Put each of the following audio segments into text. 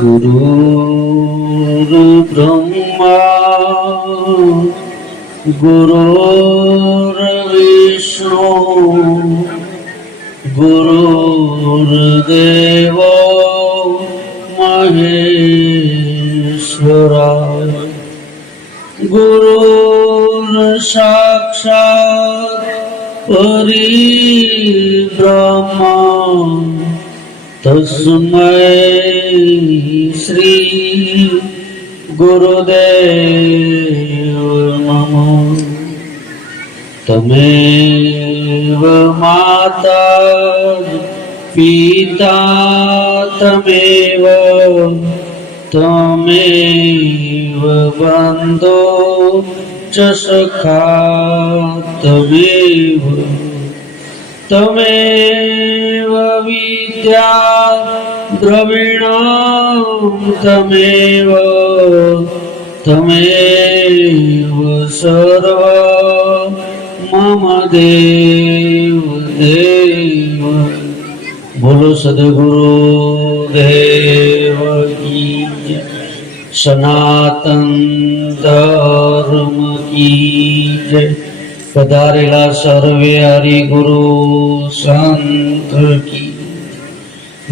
गुरुर्ब्रह्मा गुरुर्विष्णु गुरुर्देवो महेश्वरा गुरुर्साक्षात् परिब्रह्मा तस्मै श्री गुरुदेव नमः। तमेव माता पिता तमेव तमेव बन्धो च सखा तमेव तमेव विद्या द्रविणं तमेव तमेव सर्व मम देव देव। बोलो सद्गुरु देव की जय। सनातन धर्म की जय। पधारेला सर्वे हरि गुरु संत की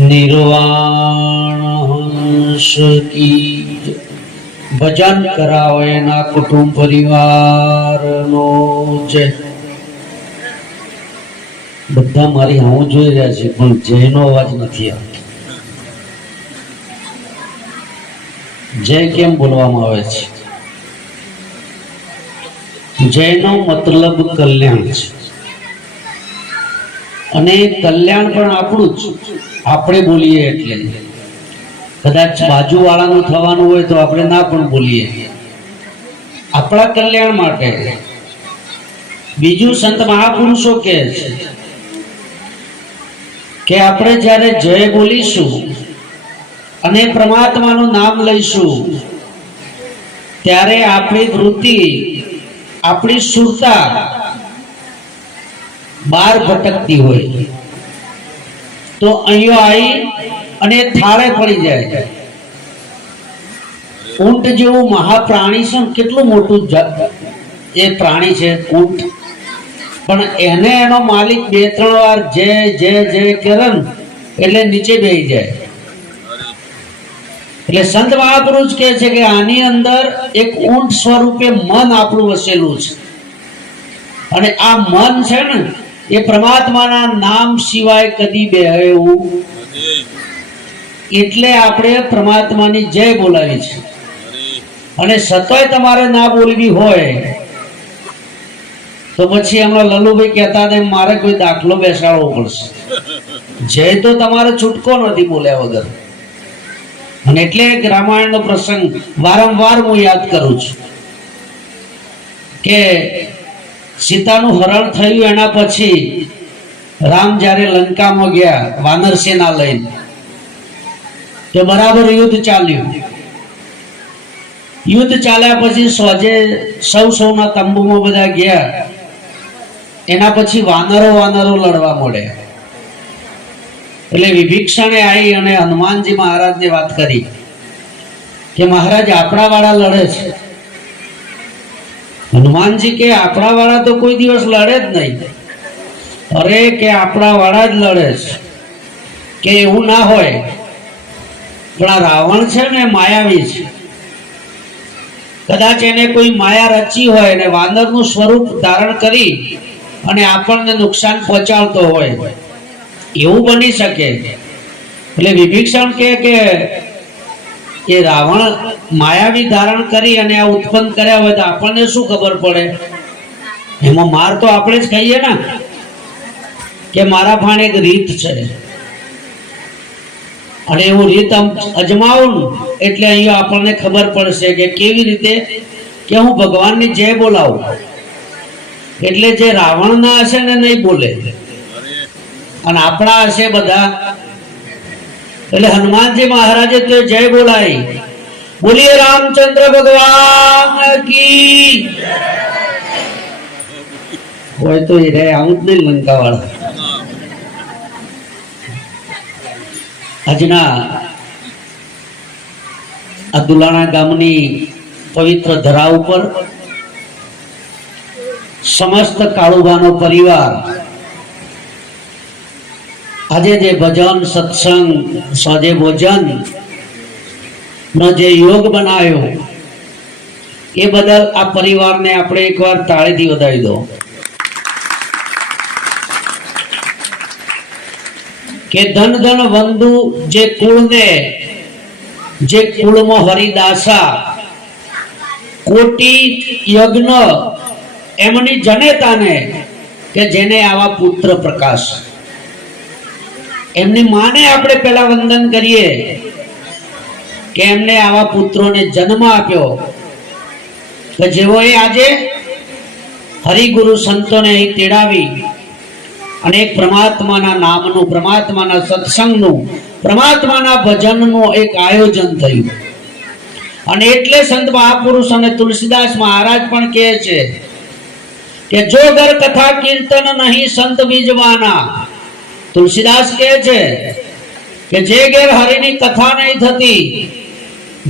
निर्वाण हंस की जय। भजन कराओ एना कुटुंब परिवार नो जय। બધા મારી હું જોઈ રહ્યા છે પણ જયનો અવાજ નથી આવતો। જય કેમ બોલવામાં આવે છે? જયનો મતલબ કલ્યાણ છે અને કલ્યાણ પણ આપણું જ આપણે બોલીએ એટલે। કદાચ બાજુવાળાનું થવાનું હોય તો આપણે ના પણ બોલીએ, આપણા કલ્યાણ માટે। બીજું સંત મહાપુરુષો કહે છે કે આપણે જ્યારે જય બોલીશું અને પરમાત્માનું નામ લઈશું ત્યારે આપણી વૃત્તિ આપણી સુરતા બહાર ભટકતી હોય તો અહીંયા આવી અને થાળે પડી જાય। ઊંટ જેવું મહાપ્રાણી છે, કેટલું મોટું એ પ્રાણી છે ઊંટ, પણ એને એનો માલિક બે ત્રણ વાર જય જય જય કરે ને એટલે નીચે બેસી જાય। એટલે સંત મહાપુરુષ કહે છે કે આની અંદર એક ઊંટ સ્વરૂપે મન આપણું વસેલું છે અને આ મન છે ને એ પરમાત્માના નામ સિવાય કદી બેહે એવું એટલે આપણે પરમાત્માની જય બોલાવી છે। અને સતોય તમારે ના બોલવી હોય તો પછી હમણાં લલ્લુભાઈ કહેતા હતા મારે કોઈ દાખલો બેસાડવો પડશે। જય તો તમારે છૂટકો નથી બોલ્યા વગર। અને એટલે રામાયણનો પ્રસંગ વારંવાર હું યાદ કરું છું કે સીતાનું હરણ થયું એના પછી રામ જ્યારે લંકામાં ગયા વાનર સેના લઈને તો બરાબર યુદ્ધ ચાલ્યું। યુદ્ધ ચાલ્યા પછી સોજે સૌના તંબુમાં બધા ગયા। એના પછી વાનરો લડવા મળ્યા। એટલે વિભીષણે આવી અને હનુમાનજી મહારાજને વાત કરી કે મહારાજ આપણા વાળા લડે છે। હનુમાનજી કે આપણા વાળા તો કોઈ દિવસ લડે જ નહીં। અરે કે આપણા વાળા જ લડે છે કે એવું ના હોય, પણ આ રાવણ છે ને માયાવી છે, કદાચ એને કોઈ માયા રચી હોય ને વાનરનું સ્વરૂપ ધારણ કરી અને આપણને નુકસાન પહોંચાડતો હોય, એવું બની શકે। એટલે વિભીષણ કે એ રાવણ માયાવી ધારણ કરી અને આ ઉત્પન્ન કર્યા હોય તો આપણને શું ખબર પડે? એમાં માર તો આપણે જ કહીએ ને કે મારા ભાણ એક રીત છે અને એવું રીત અજમાવું એટલે અહીંયા આપણને ખબર પડશે કે કેવી રીતે કે હું ભગવાનની જય બોલાવું। એટલે જે રાવણ ના હશે ને નહીં બોલે અને આપણા હશે બધા। એટલે હનુમાનજી મહારાજે તો જય બોલાઈ, બોલીએ રામચંદ્ર ભગવાન કી હોય તો એ રે આવું જ નહીં લંકા વાળા। આજના આ દુલાણા ગામની પવિત્ર ધરા ઉપર સમસ્ત કાળુબાનો પરિવાર આજે જે ભજન સત્સંગ સ્વજે ભોજન નો જે યોગ બનાવ્યો એ બદલ આ પરિવારને આપણે એકવાર તાળીથી વધાવી દો કે ધન ધન વંદુ જે કુળને જે કુળમાં હરિદાસા કોટી યજ્ઞ એમની જનેતાને કે જેને આવા પુત્ર પ્રકાશ એમની માને આપણે પહેલા વંદન કરીએ કે એમને આવા પુત્રોને જન્મ આપ્યો કે જેઓએ આજે હરિગુરુ સંતોને અહીં તેડાવી અને એક પરમાત્માના નામનું પરમાત્માના સત્સંગનું પરમાત્માના ભજનનું એક આયોજન થયું અને એટલે સંત મહાપુરુષ અને તુલસીદાસ મહારાજ પણ કહે છે કે જો ઘર કથા કીર્તન નહીં સંત બીજવાના તુલસીદાસ કહે છે કે જે ઘેર હરિની કથા નહીં થતી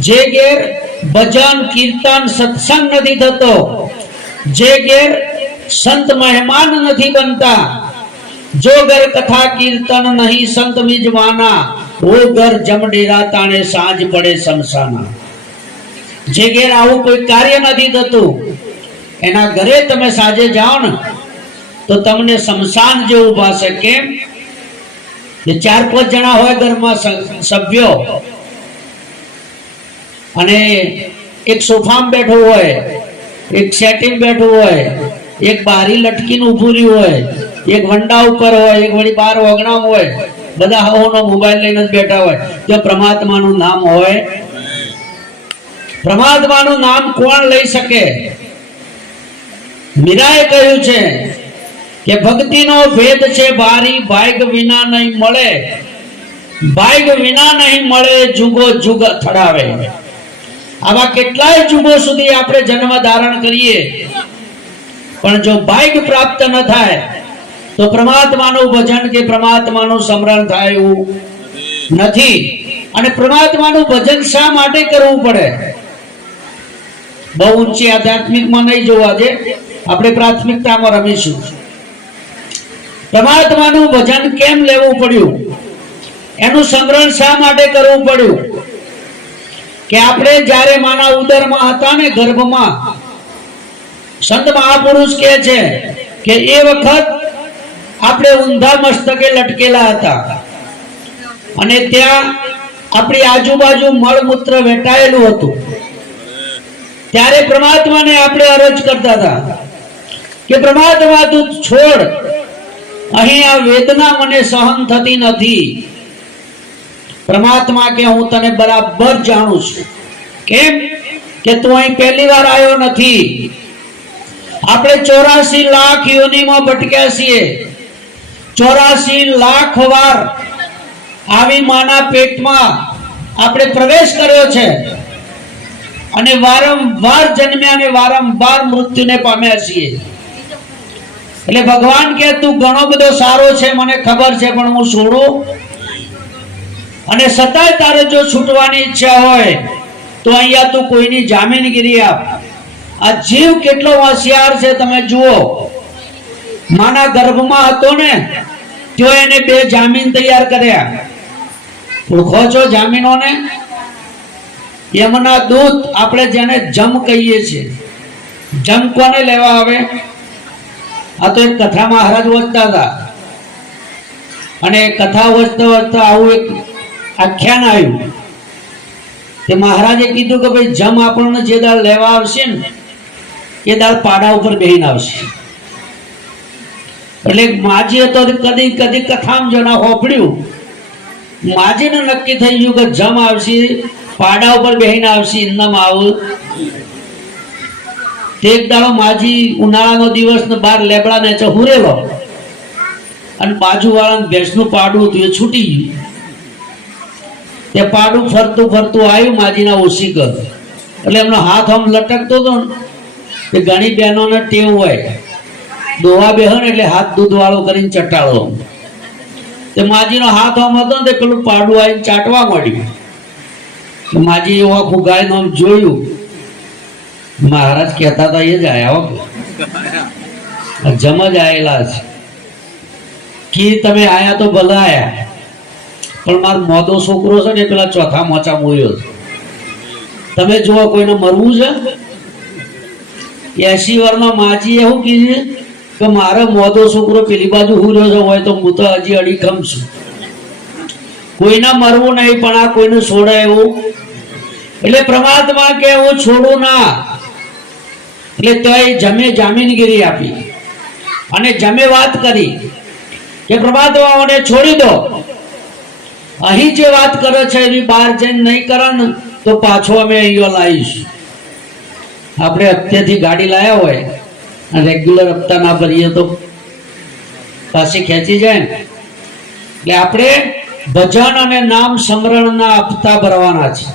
જે ઘેર ભજન કીર્તન સત્સંગ નથી થતો જે ઘેર સંત મહેમાન નથી બનતા જો ઘર કથા કીર્તન નહીં સંત બીજવાના वो घर जमडेरा ताणे सांज पड़े शमशाना जे घेर आવું કોઈ કાર્ય નથી થતું એના ઘરે તમે સાંજે જાઓ ને તો તમને શમશાન જેવું ભાસે કેમ કે 4-5 જણા હોય ઘરમાં સભ્યો અને એક સોફામાં બેઠો હોય એક સેટિંગ બેઠું હોય એક બારી લટકીને ઊભું રહ્યું હોય એક વંડા ઉપર હોય એક વળી બાર ઓગણામ હોય બધા હવનો મોબાઈલ લઈને બેઠા હોય જો પરમાત્માનું નામ હોય પરમાત્માનું નામ કોણ લઈ શકે મીરાએ કહ્યું છે કે ભક્તિનો ભેદ છે ભારી ભાગ વિના નહીં મળે ભાગ વિના નહીં મળે જુગો જુગ અથડાવે આવા કેટલાય જુગો સુધી આપણે જન્મ ધારણ કરીએ પણ જો ભાગ પ્રાપ્ત ન થાય તો પરમાત્માનું ભજન કે પરમાત્માનું સ્મરણ થાય એવું નથી અને પરમાત્માનું ભજન શા માટે કરવું પડે બહુ ઊંચી આધ્યાત્મિકમાં નહીં જોવા દે આપણે પ્રાથમિકતામાં રમીશું પરમાત્માનું ભજન કેમ લેવું પડ્યું એનું સ્મરણ શા માટે કરવું પડ્યું કે આપણે જ્યારે માના ઉદરમાં હતા ને ગર્ભમાં સંત મહાપુરુષ કહે છે કે એ વખત આપણે ઊંધા મસ્તકે લટકેલા હતા અને ત્યાં આપણી આજુબાજુ મળમૂત્ર વેટાયેલું હતું ત્યારે પરમાત્માને આપણે અરજ કરતા હતા કે પરમાત્મા તું છોડ અહીં આ વેદના મને સહન થતી નથી પરમાત્મા કે હું તને બરાબર જાણું છું કેમ કે તું અહીં પહેલી વાર આવ્યો નથી આપણે 84 લાખ યોનિમાં ભટક્યા છીએ 84 લાખ વાર આવી માના પેટમાં આપણે પ્રવેશ કર્યો છે અને વારંવાર જન્મ્યા અને વારંવાર મૃત્યુને પામ્યા છીએ એટલે ભગવાન કે તું ઘણો બધો સારો છે મને ખબર છે પણ હું છોડું અને સતાય તારે જો છૂટવાની ઈચ્છા હોય તો અહીંયા તું કોઈની જામીનગીરી આપ આ જીવ કેટલો હોશિયાર છે તમે જુઓ માના ગર્ભમાં હતો ને તો એને 2 જામીન તૈયાર કર્યા ઓળખો છો જામીનોને યમના દૂત આપણે જેને જમ કહીએ છીએ જમ કોને લેવા આવે આ તો એક કથા મહારાજ વાંચતા હતા અને કથા વાંચતા આવું એક આખ્યાન આવ્યું કે મહારાજે કીધું કે ભાઈ જમ આપણને જે દાળ લેવા આવશે ને એ દાળ પાડા ઉપર બેહીને આવશે એટલે માજી હતો કદી કદી કથામાં જણા હોપડ્યું માજીને નક્કી થઈ ગયું કે જમ આવશે પાડા ઉપર બેહીને આવશે ઇન્દમ આવું એક દાડો માજી ઉનાળાનો દિવસ ને બાર લેબડા ને હુરેલો અને બાજુવાળાને ભેંસનું પાડું હતું એ છૂટી ગયું તે પાડું ફરતું ફરતું આવ્યું માજીના ઓછી કર એટલે એમનો હાથ આમ લટકતો હતો ને તે ઘણી બહેનોને ટેવ હોય દોવા બેહો ને એટલે હાથ દૂધ વાળો કરીને ચટાડો તે માજીનો હાથ આમ હતો ને તે પેલું પાડું આવીને ચાટવા માંડ્યું માજી એવું આખું ગાય નામ જોયું. મહારાજ કહેતા હતા એ જ આયા જમ જ આયેલા છે કે તમે આયા તો ભલે આયા, પણ મારો મોદો છોકરો છે ને પેલા ચોથા મોચા મોર્યો છે. તમે જુઓ કોઈને મરવું છે? 80 વર્ષના માજી એવું કીધું કે મારો મોદો છોકરો પેલી બાજુ હુર્યો છે હોય તો હું તો હજી અડીખમ છું. કોઈને મરવું નહીં, પણ આ કોઈને છોડે એવું. એટલે પ્રમાત્મા કે હું છોડું ના. એટલે તો જમે જામીનગીરી આપી અને જમે વાત કરી કે પ્રમાત્માઓને છોડી દો. અહીં જે વાત કરે છે એવી બહાર જઈને નહીં કરે ને તો પાછો અમે અહીંયા લાવીશું. આપણે હપ્તેથી ગાડી લાયા હોય અને રેગ્યુલર હપ્તા ના ભરીએ તો પાછી ખેંચી જાય ને. એટલે આપણે ભજન અને નામ સ્મરણના હપ્તા ભરવાના છે.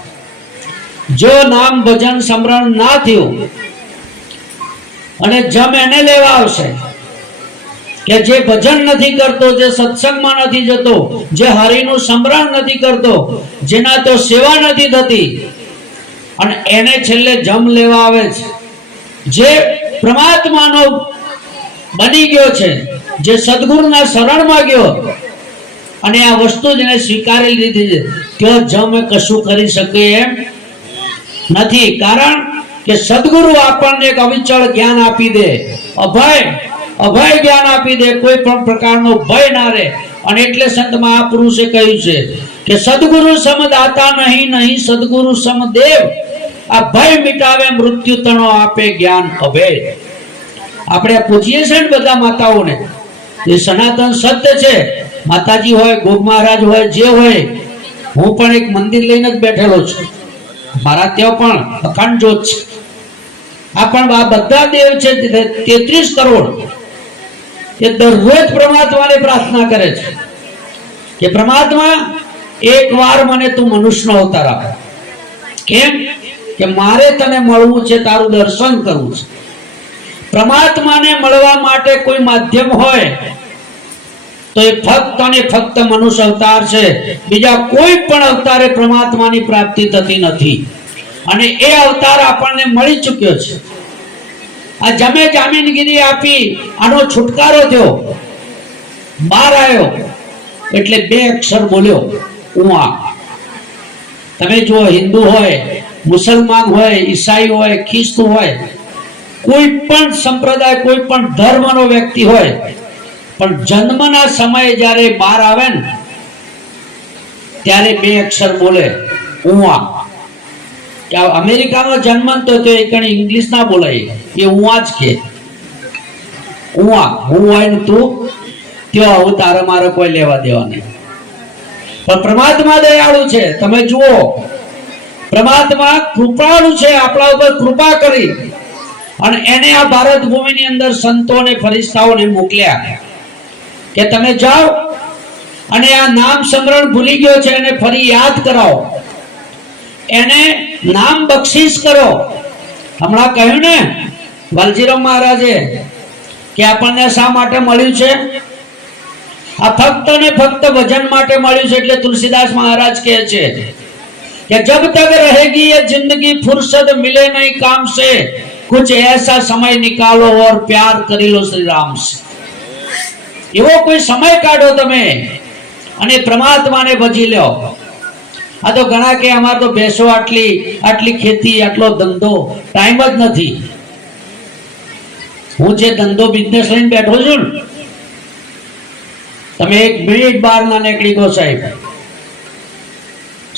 જો નામ ભજન સ્મરણ ના થયું અને જમ એને લેવા આવશે કે જે ભજન નથી કરતો, જે સત્સંગમાં નથી જતો, જે હરિનું સ્મરણ નથી કરતો, જેના તો સેવા નથી થતી, અને એને છેલ્લે જમ લેવા આવે છે. જે પરમાત્માનો બની ગયો છે, જે સદગુરુના શરણમાં ગયો અને આ વસ્તુ જેને સ્વીકારી લીધી છે, ત્યાં જમ કશું કરી શકે એમ નથી. કારણ કે સદગુરુ આપણને એક અવિચળ જ્ઞાન આપી દે, અભય જ્ઞાન આપી દે, કોઈ પણ પ્રકારનો ભય ના રહે. અને એટલે સંત મહાપુરુષે કહ્યું છે કે સદગુરુ સમ દાતા નહીં, નહીં સદગુરુ સમ દેવ. આ ભય મિટાવે મૃત્યુ તણો આપે જ્ઞાન અભય. આપણે પૂછીએ છીએ ને બધા માતાઓને, એ સનાતન સત્ય છે. માતાજી હોય, ગોગ મહારાજ હોય, જે હોય. હું પણ એક મંદિર લઈને જ બેઠેલો છું. મારા ત્યાં પણ અખંડ જ્યોત છે. આ પણ આ બધા દેવ છે 33 કરોડ. એ દરરોજ પરમાત્માને પ્રાર્થના કરે છે કે પરમાત્મા એક વાર મને તું મનુષ્યનો અવતાર આપ. કેમ કે મારે તને મળવું છે, તારું દર્શન કરવું છે. પરમાત્માને મળવા માટે કોઈ માધ્યમ હોય તો એ ફક્ત અને ફક્ત મનુષ્ય અવતાર છે. બીજા કોઈ પણ અવતારે પરમાત્માની પ્રાપ્તિ થતી નથી. અને એ અવતાર આપણને મળી ચૂક્યો છે. આ જમે જામીનગીરી આપી આનો છુટકારો થયો, બહાર આવ્યો એટલે 2 અક્ષર બોલ્યો, ઉઆ. તમે જો હિન્દુ હોય, મુસલમાન હોય, ઈસાઈ હોય, ખ્રિસ્ત હોય, કોઈ પણ સંપ્રદાય, કોઈ પણ ધર્મનો વ્યક્તિ હોય, પણ જન્મના સમયે જ્યારે બહાર આવે ને ત્યારે 2 અક્ષર બોલે, ઉઆ. કે અમેરિકામાં જન્મ તો કઈ ઇંગ્લિશ ના બોલાય, એ ઉઆ જ કે ઉઆ. હું હોય ને તું ત્યાં આવું, તારે મારે કોઈ લેવા દેવા નહીં. પણ પરમાત્મા દયાળુ છે. તમે જુઓ, પરમાત્મા કૃપાળુ છે, આપણા ઉપર કૃપા કરી અને એને આ ભારત ભૂમિની અંદર સંતો અને ફરિશ્તાઓને મોકલ્યા કે તમે જાઓ અને આ નામ સ્મરણ ભૂલી ગયો છે એને ફરી યાદ કરાવો, એને નામ બક્ષિસ કરો. હમણાં કહ્યું ને વાલજીરામ મહારાજે કે આપણને શા માટે મળ્યું છે? આ ફક્ત ને ફક્ત ભજન માટે મળ્યું છે. એટલે તુલસીદાસ મહારાજ કહે છે कि जब तक रहेगी ये जिंदगी फुर्सत मिले नहीं काम से, कुछ ऐसा समय निकालो और प्यार करी लो श्री राम से. એવો કોઈ સમય કાઢો તમે અને પરમાત્માને ભજી લો. આ તો ઘણા કે અમાર તો બેસો આટલી ખેતી, આટલો ધંધો, ટાઈમ જ નથી. હું જે ધંધો બિઝનેસ લઈને બેઠો છું ને, તમે 1 મિનિટ બહાર ના નીકળી ગયો સાહેબ.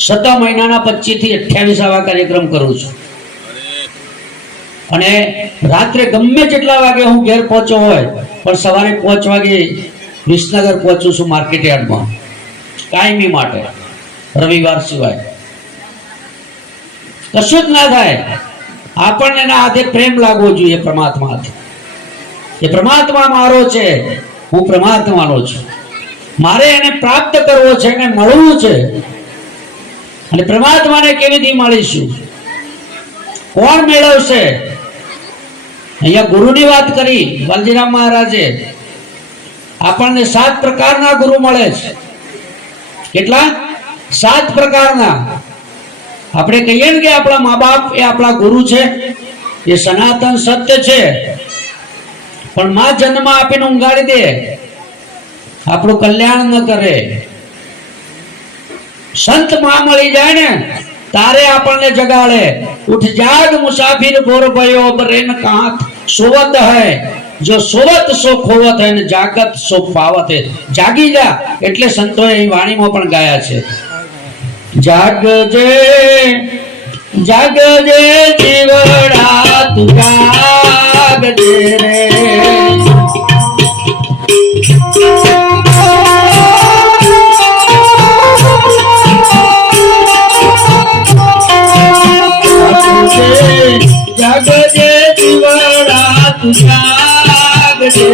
7 મહિનાના 25 થી 28 આવા કાર્યક્રમ કરું છું. અને રાત્રે ગમે જેટલા વાગે હું ઘેર પહોંચ્યો હોય, પણ સવારે 5 વાગે વિસનગર પહોંચું છું માર્કેટ યાર્ડમાં, કાયમી માટે, રવિવાર સિવાય. કશું જ ના થાય. આપણને એના હાથે પ્રેમ લાગવો જોઈએ પરમાત્મા હાથે. એ પરમાત્મા મારો છે, હું પરમાત્માનો છું. મારે એને પ્રાપ્ત કરવો છે, એને મળવું છે. અને પરમાત્માને કેવીથી મળીશું? કોણ મેળવશે? અહીંયા ગુરુની વાત કરી વાલજીરામ મહારાજે. આપણને 7 પ્રકારના ગુરુ મળે છે. કેટલા? 7 પ્રકારના. આપણે કહીએ ને કે આપણા મા બાપ એ આપણા ગુરુ છે, એ સનાતન સત્ય છે, પણ માં જન્મ આપીને ઊંઘાડી દે, આપણું કલ્યાણ ન કરે. સંત માં મળી જાય ને તારે આપણને જગાડે. ઉઠ જાગ મુસાફિર ભોર ભયો અબ રેન કાંત સોવત હૈ, જો સોવત સો ખોવત હૈ ને જાગત સો પાવત હૈ. જાગી જા એટલે સંતોએ એ વાણીમાં પણ ગાયા છે. જાગજે જાગજે જીવડા તું જાગજે રે, જાગજે જીવડા તું જાગજે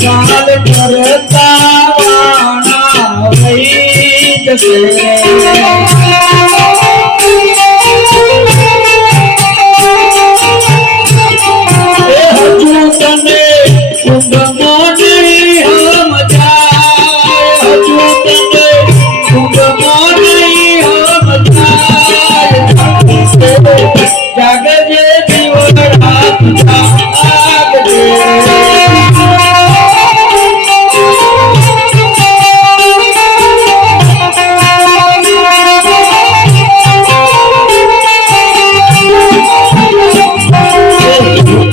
ચાલ કરતા વાણા વહી જશે. હજુ તને ઊંઘમો નહીં હમ જાય, હજુ તને ઊંઘમો નહીં હમ જાય. જાગજે જીવડા તું જાગજે.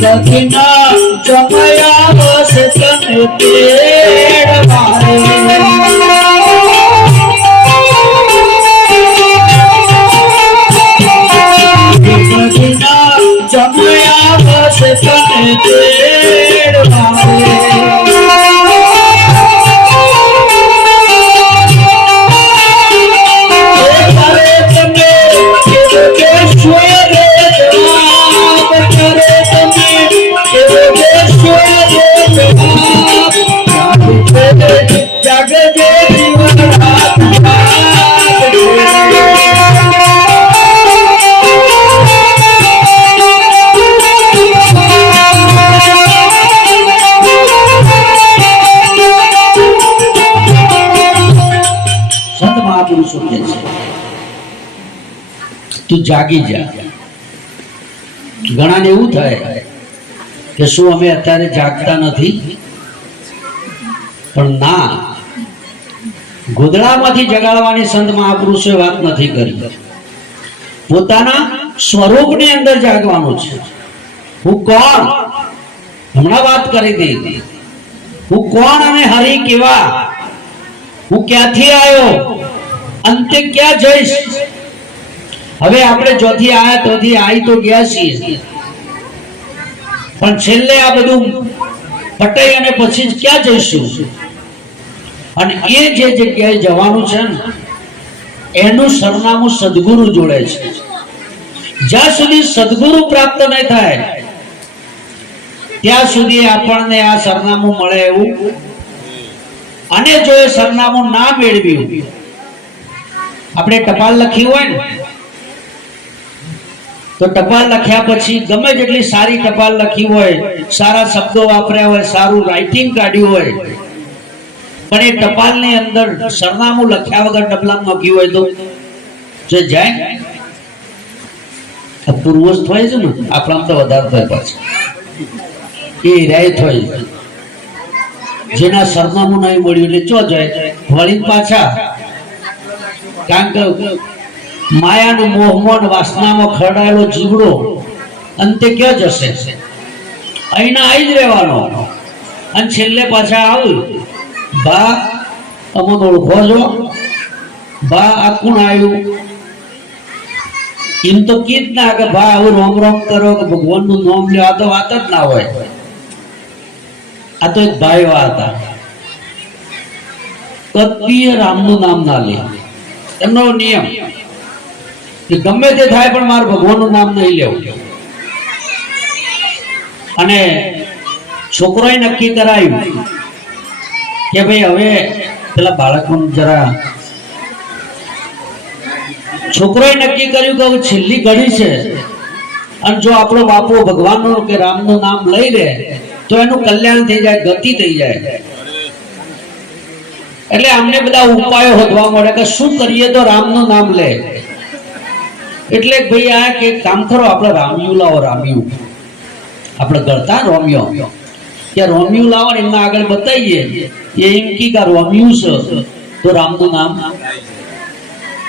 જગના જમયા બસ તને તેડવાય, જગના જમયા બસ તને તેડવાય. તું જાગી જા. ઘણાને એવું થાય કે શું અમે અત્યારે જાગતા નથી, પણ ના, ગોદડામાંથી જગાડવાની સંત મહાપુરુષોએ વાત નથી કરી. પોતાના સ્વરૂપની અંદર જાગવાનું છે. હું કોણ, હમણાં વાત કરી હતી, હું કોણ અને હરિ કેવા, હું ક્યાંથી આવ્યો, અંતે ક્યાં જઈશ. હવે આપણે જોથી આયા તોથી આવી તો ગયા છીએ, પણ છેલ્લે આ બધું પટાઈ અને પછી ક્યાં જઈશું. અને એ જે જગ્યાએ જવાનું છે ને એનું સરનામું સદગુરુ જોડે છે. જ્યાં સુધી સદગુરુ પ્રાપ્ત નહીં થાય ત્યાં સુધી આપણને આ સરનામું મળે એવું. અને જો એ સરનામું ના મેળવ્યું, આપણે ટપાલ લખી હોય ને તો ટપાલ લખ્યા પછી ગમે જેટલી સારી ટપાલ લખી હોય, સારા શબ્દો વાપર્યા હોય, સારું રાઇટિંગ કાઢ્યું હોય, પણ એ ટપાલની અંદર સરનામું લખ્યા વગર ડબલામાં મૂક્યું હોય તો જે જાય પૂર્વજ થાય છે ને, આપણામાં તો વધારે થાય પાછું એ રાય થાય. જેના સરનામું નહીં મળ્યું એટલે ચો જાય વળીને પાછા. કારણ કે માયાનો મોહમાં વાસનામાં ખરડાયેલો જીવડો અંતે ક્યાં જશે, અહીંના અહીં જ રહેવાનો. અને છેલ્લે પાછા આવ્યું, બા અમને ઓળખો છો, બા આ કોણ આવ્યું, એમ તો કીધ ના કે ભા આવું રોમ રોમ કરો કે ભગવાનનું નામ લ્યો. આ તો વાત જ ના હોય. આ તો એક ભાઈ હતા, કદી રામનું નામ ના લે. એમનો નિયમ કે ગમે તે થાય પણ મારે ભગવાનનું નામ નહીં લેવું. અને છોકરોએ નક્કી કરાયું કે ભાઈ હવે પેલા બાળકોને જરા, છોકરોએ નક્કી કર્યું કે હવે છેલ્લી ઘડી છે અને જો આપણો બાપુ ભગવાનનું કે રામનું નામ લઈ લે તો એનું કલ્યાણ થઈ જાય, ગતિ થઈ જાય. એટલે અમને બધા ઉપાયો હોદવા મળે કે શું કરીએ તો રામનું નામ લે. એટલે ભાઈ આ કે કામ કરો, આપણે રામ્યું લાવો. રામ્યું આપણે કરતા રોમિયો કે રોમિયું લાવો ને એમના આગળ બતાવીએ, એ એમ કી કે રોમિયું છે તો રામનું નામ.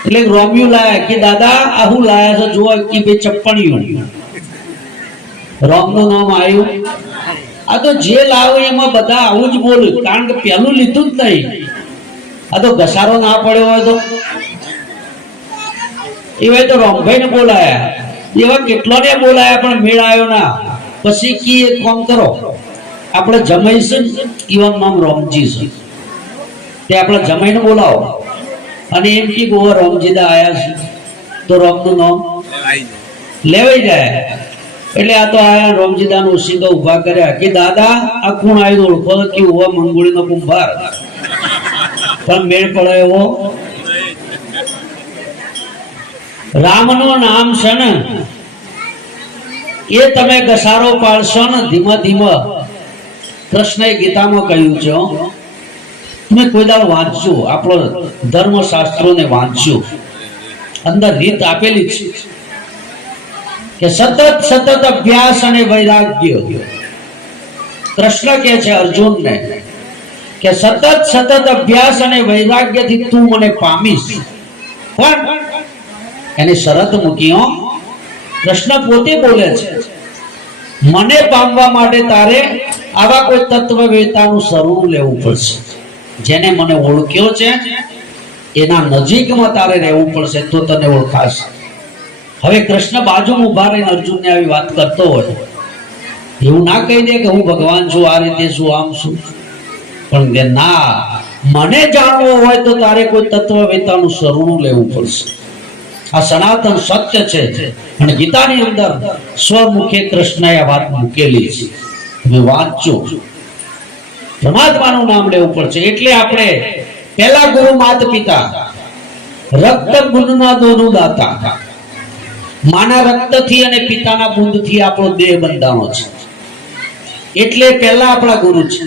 એટલે રોમિયું લાયા કે દાદા આહુ લાયા છે જુઓ કે ભાઈ ચપ્પણિયું, રોમનું નામ આવ્યું. આ તો જે લાવો એમાં બધા આવું જ બોલ્યું, કારણ કે પેલું લીધું જ નહીં. આ તો ઘસારો ના પડ્યો હોય તો એવા તો રોમભાઈ ને બોલાયા, એવા કેટલો ને બોલાયા પણ મેળ આવ્યો ના. પછી કી એક કામ કરો, આપણે જમાઈશું ઈવન નામ રોમજી છે તે આપણે જમાઈને બોલાવો અને એમ કે ગો રોમજીદા આયા છે તો રોમનું નામ લેવાઈ જાય. એટલે આ તો આયા રોમજીદાનો ઉસીગા ઉભા કર્યા કે દાદા આ કોણ આવ્યું ઓળખો કે ઉવા મંગોળીનો કુંભાર, પણ મેળ પડે એવો. રામનું નામ છે ને એ તમે ઘસારો પાડશો ને ધીમા ધીમા. કૃષ્ણએ ગીતામાં કહ્યું છે, તમે કોઈ દાડો વાંચજો, આપણો ધર્મશાસ્ત્રોને વાંચજો, અંદર રીત આપેલી છે કે સતત સતત અભ્યાસ અને વૈરાગ્ય. કૃષ્ણ કહે છે અર્જુનને કે સતત સતત અભ્યાસ અને વૈરાગ્યથી તું મને પામીશ. પણ એની શરત મૂકી. કૃષ્ણ પોતે બોલે છે મને પામવા માટે તારે આવા કોઈ તત્વવેતાનું શરણું લેવું પડશે. જેને મને ઓળખ્યો છે એના નજીકમાં તારે રહેવું પડશે તો તને ઓળખાશે. હવે કૃષ્ણ બાજુમાં ઉભા રહીને અર્જુનને આવી વાત કરતો હોય, એવું ના કહી દે કે હું ભગવાન છું, આ રીતે છું, આમ છું. પણ કે ના, મને જાણવું હોય તો તારે કોઈ તત્વવેતાનું શરણું લેવું પડશે. આ સનાતન સત્ય છે અને ગીતાની અંદર સ્વમુખે કૃષ્ણએ આ વાત મૂકેલી છે. તમે વાંચજો, પરમાત્માનું નામ લેવું પડશે. એટલે આપણે પહેલા ગુરુ માત પિતા, રક્ત બુંદના દોનું દાતા. માના રક્તથી અને પિતાના બુંદથી આપણો દેહ બંધાણો છે, એટલે પહેલા આપણા ગુરુ છે.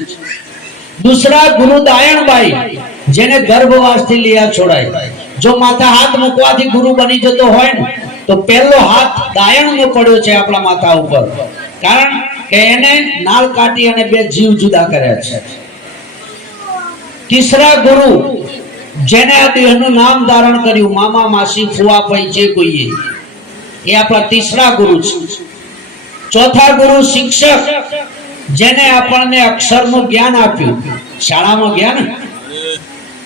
दूसरा गुरु दायणबाई जेने गर्भवास थी लिया छोड़ाई. जो माथा हाथ मुकवाथी गुरु बनी जतो होय ने तो पहलो हाथ दायण नो पड्यो छे आपला माथा ऊपर, कारण के एने नाल काटी अने बे जीव जुदा कर्या छे. तीसरा गुरु जेने आ देहનું નામ ધારણ કર્યું, મામા માસી ફુવા પઈ જે કોઈએ, એ આપણા तीसरा गुरु છે. ચોથા ગુરુ શિક્ષક, જેને આપણને અક્ષરનું જ્ઞાન આપ્યું. શાળામાં જ્ઞાન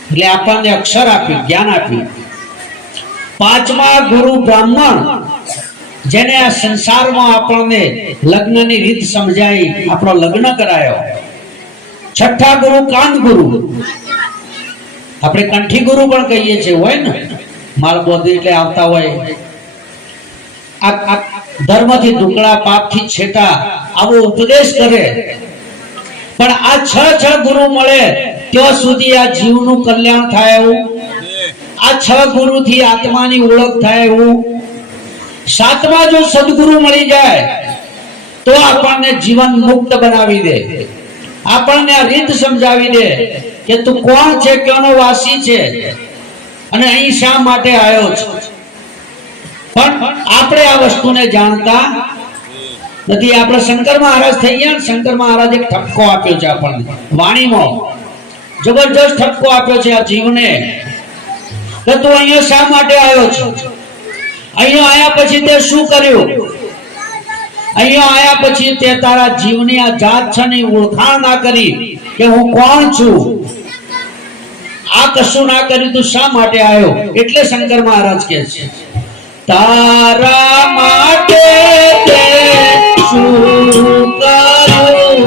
એટલે આપણને અક્ષર આપ્યું, જ્ઞાન આપ્યું. પાંચમા ગુરુ બ્રાહ્મણ, જેને આ સંસારમાં આપણને લગ્નની રીત સમજાઈ, આપણો લગ્ન કરાયો. છઠ્ઠા ગુરુ કાંદ ગુરુ, આપણે કંઠી ગુરુ પણ કહીએ છીએ, હોય ને માલબોધી એટલે આવતા હોય આ ધર્મથી ઢુકડા, પાપથી છેટા, આવો ઉપદેશ કરે. પણ આ છ ગુરુ મળે ત્યાં સુધી આ જીવનું કલ્યાણ થાય એવું, આ છ ગુરુથી આત્માની ઓળખ થાય એવું. સાતમા જો સદગુરુ મળી જાય તો આપણને જીવન મુક્ત બનાવી દે, આપણને આ રીત સમજાવી દે કે તું કોણ છે, ક્યાંનો વાસી છે અને અહીં શા માટે આવ્યો છે. પણ આપણે આ વસ્તુને જાણતા નથી. આપણે શંકર મહારાજ થઈ ગયા ને, શંકર મહારાજ એક ઠપકો આપ્યો છે આપણને વાણીમાં, જબરજસ્ત ઠપકો આપ્યો છે આ જીવને કે તું અહીંયા શા માટે આવ્યો છે, અહીંયા આયા પછી તે શું કર્યું, અહીંયા આયા પછી તે તારા જીવની આ જાત છે ને ઓળખાણ ના કરી કે હું કોણ છું, આ કશું ના કર્યું, તું શા માટે આવ્યો. એટલે શંકર મહારાજ કહે છે તારા માટે તે શું કરું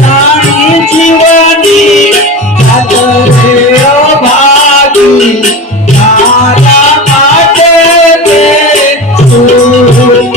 જાણી જીવની ભાગી, તારા માટે તે શું કરું.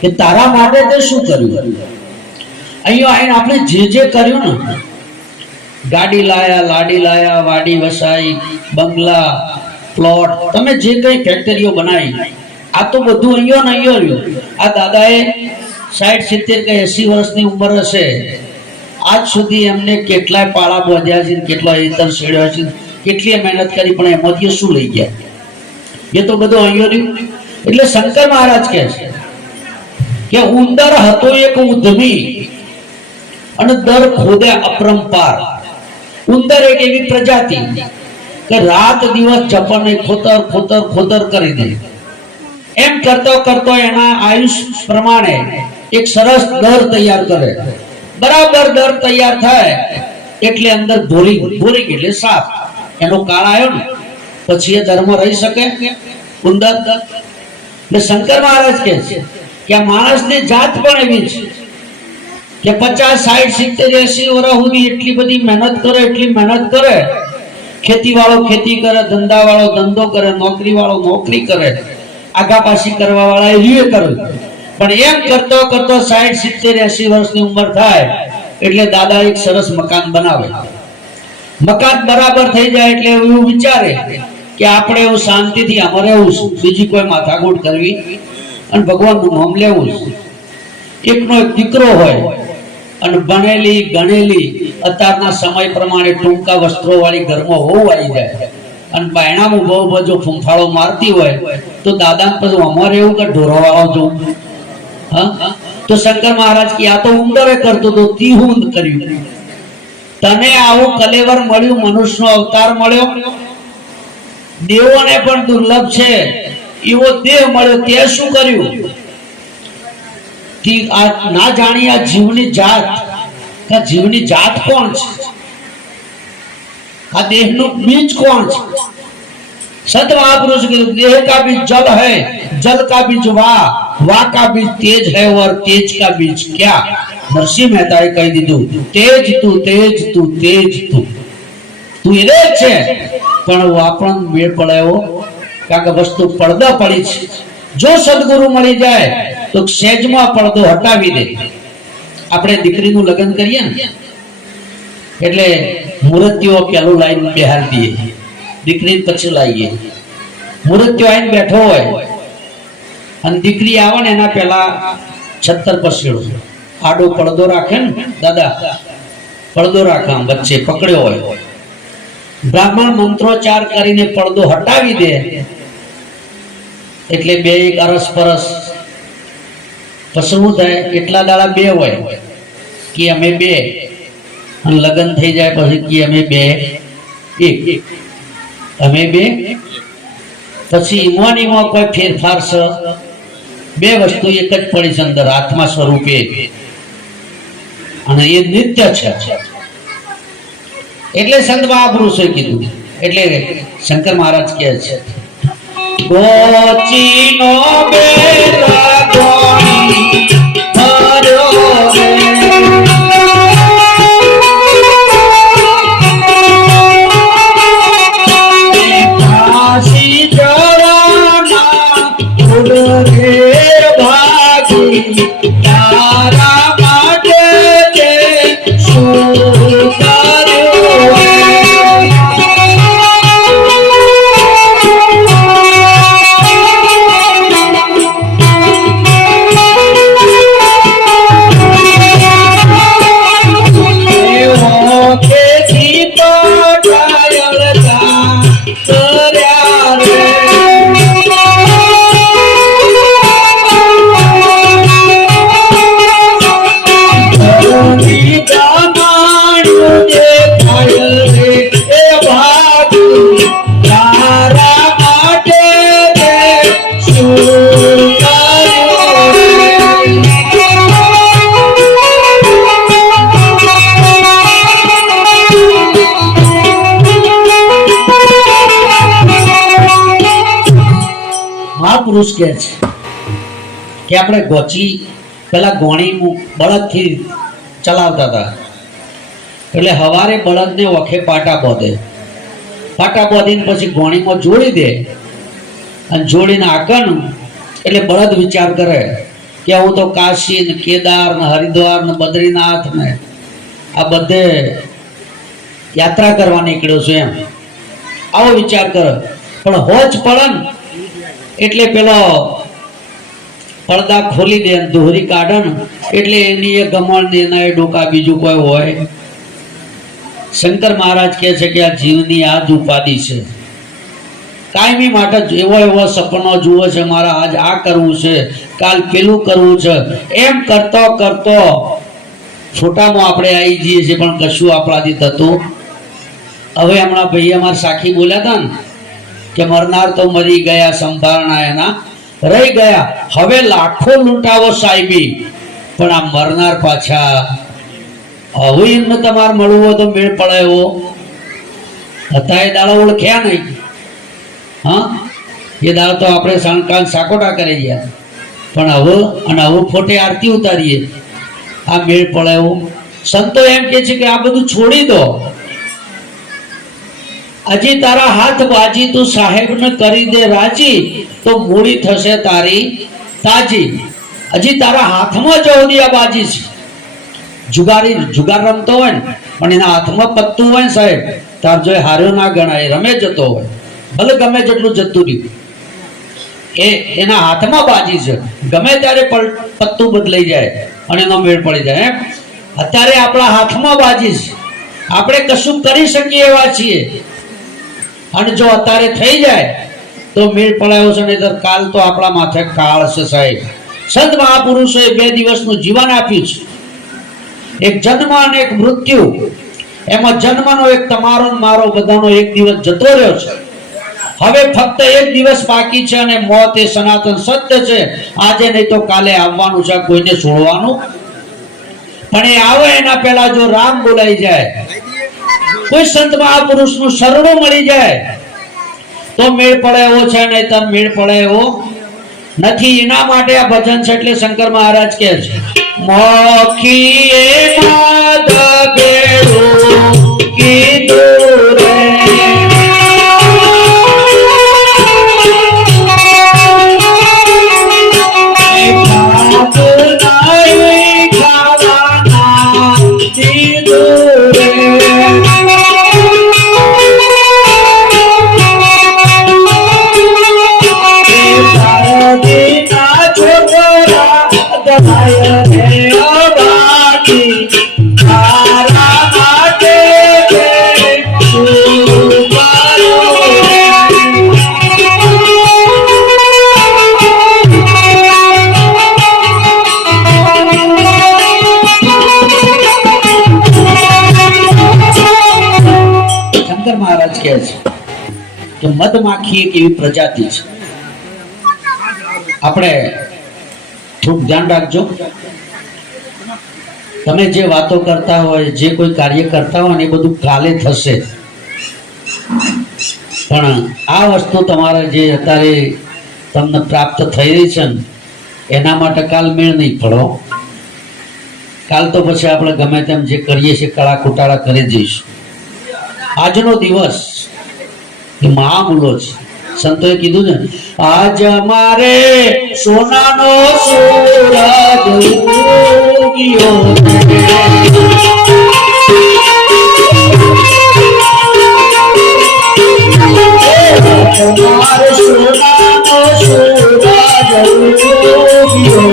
કે તારા માટે તે શું કર્યું. અહીંયા આવીને આપણે જે કર્યું ને, ગાડી લાયા, લાડી લાયા, વાડી વસાઈ, બંગલા, પ્લોટ, તમે જે કઈ ફેક્ટરીઓ બનાવી, આ તો બધું અહીંયા ને અહીંયા રહ્યું. આ દાદાએ 60, 70 કે 80 વર્ષની ઉંમર હશે, આજ સુધી એમને કેટલાય પાળા બોધ્યા છે, કેટલા ઇતર છેડ્યા છે, કેટલી મહેનત કરી, પણ એમાંથી શું લઈ ગયા? એ તો બધું અહીંયા રહ્યું. એટલે શંકર મહારાજ કહે છે કે ઉંદર હતો એક ઉદ્ધમી અને દર ખોદે અપરંપાર. ઉંદર એક એવી પ્રજાતિ કે રાત દિવસ જપને ખોતર ખોતર ખોતર કરી દે. એમ કરતો કરતો એના આયુષ પ્રમાણે એક સરસ દર તૈયાર કરે. બરાબર દર તૈયાર થાય એટલે અંદર ભોરી એટલે સાપ, એનો કાળ આવ્યો ને પછી એ ધર્મ રહી શકે ઉંદર. એટલે શંકર મહારાજ કહે છે કે આ માણસની જાત પણ એવી છે કે 50, 60, 70, 80 વર્ષ સુધી એટલી બધી મહેનત કરે. ખેતી વાળો ખેતી કરે, ધંધા વાળો ધંધો કરે, નોકરી વાળો નોકરી કરે, આગા પાછી કરવા વાળા એ કરે. પણ એમ કરતો કરતો 60, 70, 80 વર્ષની ઉંમર થાય એટલે દાદા એક સરસ મકાન બનાવે. મકાન બરાબર થઈ જાય એટલે એવું વિચારે કે આપણે એવું શાંતિથી આમાં રહેવું છે, બીજી કોઈ માથાકૂટ કરવી અને ભગવાનનું નામ લેવું છે. એકનો એક દીકરો હોય અને ભણેલી ગણેલી, અત્યારના સમય પ્રમાણે ટૂંકા વસ્ત્રો વાળી ઘરમાં હોવું આવી જાય અને બાયણામાં બહુ બધો ફૂંફાળો મારતી હોય તો દાદા પછી અમારે એવું કે ઢોરવાળો જોઉં. તો શંકર મહારાજ કે આ તો ઉંદરે કરતો તો તી હું કર્યું. તને આવું કલેવર મળ્યું, મનુષ્યનો અવતાર મળ્યો, દેવોને પણ દુર્લભ છે એવો દેહ મળ્યો, તે શું કર્યું? ના જાણી આ જીવની જાત, જીવની જાત કોણ છે? આ દેહનું બીજ કોણ છે? संत महापुरुष के देह का बीज जल है, जल का बीज वाह का बीज तेज है और तेज का बीज क्या? नरसिंह मेहता એ કહી દીધું, તેજ તું તેજ તું તેજ તું તું એ છે. પણ વાપણ મેળ પડાયો કારણ કે વસ્તુ પડદા પડી છે. જો સદગુરુ મળી જાય તો સહેજમાં પડદો હટાવી દે. આપણે દીકરીનું લગ્ન કરીએ ને એટલે મૂર્તિઓ પેલું લાઈન બેહાર દઈએ, દીકરી પછી લાવીએ. મૂર્તિઓ આવીને બેઠો હોય અને દીકરી આવે ને એના પેલા 76 પસેડો આડો પડદો રાખે ને, દાદા પડદો રાખે વચ્ચે પકડ્યો હોય, બ્રાહ્મણ મંત્રોચ્ચાર કરીને પડદો હટાવી દે એટલે બે એક અરસ પરસ. પછી શું થાય? એટલા દાડા બે હોય કે અમે બે, અને લગ્ન થઈ જાય પછી કે અમે બે એક, અમે બે. પછી ઈમોનીમાં કોઈ ફેરફાર છે? બે વસ્તુ એક જ પડી છે અંદર આત્મા સ્વરૂપે, અને એ નિત્ય છે. એટલે સંત મહાપુરુષોએ કીધું. એટલે શંકર મહારાજ કહે છે ગોચીનો બેલા ગોણી હર્યો કાશી જવાના ઉડરે ભાગી તારા માટે તે શું પુરુષ કહે છે કે આપણે ગોચી પેલા ગોણી બળદથી ચલાવતા હતા. એટલે હવારે બળદને ઓખે પાટા બોધે, પાટા બોધીને પછી ગોણીમાં જોડી દે અને જોડીને આકણ એટલે બળદ વિચાર કરે કે હું તો કાશી ને કેદાર ને હરિદ્વાર ને બદ્રીનાથ ને આ બધે યાત્રા કરવા નીકળ્યો છું એમ આવો વિચાર કરો. પણ હોજ પડન એટલે પેલો પડદા ખોલી દે દોહરી કાઢન એટલે એની એ ગમણ ને એના એ ડોકા બીજું કોઈ હોય. શંકર મહારાજ કહે છે કે આ જીવની આ જ ઉપાધિ છે. કાયમી માટે એવો એવો સપનો જુઓ છે, મારા આજ આ કરવું છે, કાલ પેલું કરવું છે, એમ કરતો કરતો ફોટામાં આપણે આવી જઈએ છીએ પણ કશું આપણાથી થતું. હવે હમણાં ભાઈ અમારા સાખી બોલ્યા હતા ને કે મરનાર તો મરી ગયા, સંભાળના એના રહી ગયા. હવે લાખો લૂંટાવો સાહેબી, પણ આ મરનાર પાછા હવે એમને તમારે મળવું હોય તો મેળ પડે એવો હતા. એ દાડો ઓળખ્યા નહીં. હા, એ દાડો તો આપણે સણકાન સાકોટા કરી ગયા, પણ હવે ફોટે આરતી ઉતારીએ આ મેળ પડે એવું. સંતો એમ કે છે કે આ બધું છોડી દો. હજી તારા હાથ બાજી તું સાહેબને કરી દે રાજી, તો મૂડી થશે તારી તાજી. હજી તારા હાથમાં જવદી આ બાજી છે. જુગાર રમતો હોય ને પણ એના હાથમાં પત્તું હોય ને સાહેબ, તાર જો હાર્યો ના ગણાય, રમે જતો હોય ભલે ગમે જેટલું જતું રહ્યું, એના હાથમાં બાજી છે. ગમે ત્યારે પત્તું બદલાઈ જાય અને એનો મેળ પડી જાય. એમ અત્યારે આપણા હાથમાં બાજી છે, આપણે કશું કરી શકીએ એવા છીએ. અને જો અત્યારે થઈ જાય તો મેળ પડાયો છે, નહીતર કાલ તો આપણા માથે કાળ છે સાહેબ. સંત મહાપુરુષોએ 2 દિવસનું જીવન આપ્યું છે, એક જન્મ અને એક મૃત્યુ. એમાં જન્મનો એક તમારો મારો બધાનો એક દિવસ જતો રહ્યો છે. હવે ફક્ત એક દિવસ બાકી છે અને મોત એ સનાતન સત્ય છે. આજે નહીં તો કાલે આવવાનું છે, કોઈને છોડવાનું પણ એ આવે એના પહેલા જો રામ બોલાઈ જાય, કોઈ સંત મહાપુરુષ નું શરણું મળી જાય તો મેળ પડે એવો છે, નહીતર મેળ પડે એવો નથી. એના માટે આ ભજન છે. એટલે શંકર મહારાજ કહે છે મોખીએ મદ ભેળું કીધું રે, કે મધમાખી એક એવી પ્રજાતિ છે. આપણે થોડું ધ્યાન રાખજો. તમે જે વાતો કરતા હોય, જે કોઈ કાર્ય કરતા હોય ને એ બધું કાલે થશે, પણ આ વસ્તુ તમારે જે અત્યારે તમને પ્રાપ્ત થઈ રહી છે ને એના માટે કાલ મેળ નહીં પડો. કાલ તો પછી આપણે ગમે તેમ જે કરીએ છીએ કળા કુટાળા કરી જઈશું. આજનો દિવસ એ મહામૂલો છે. સંતોએ કીધું છે આજ અમારે સોનાનો સૂરજ ઉગ્યો, અમારે સોનાનો સૂરજ ઉગ્યો.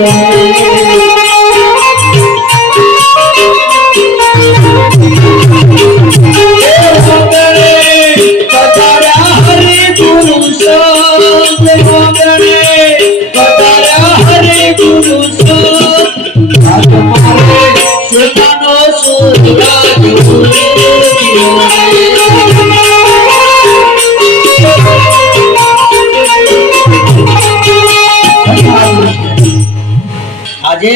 આજે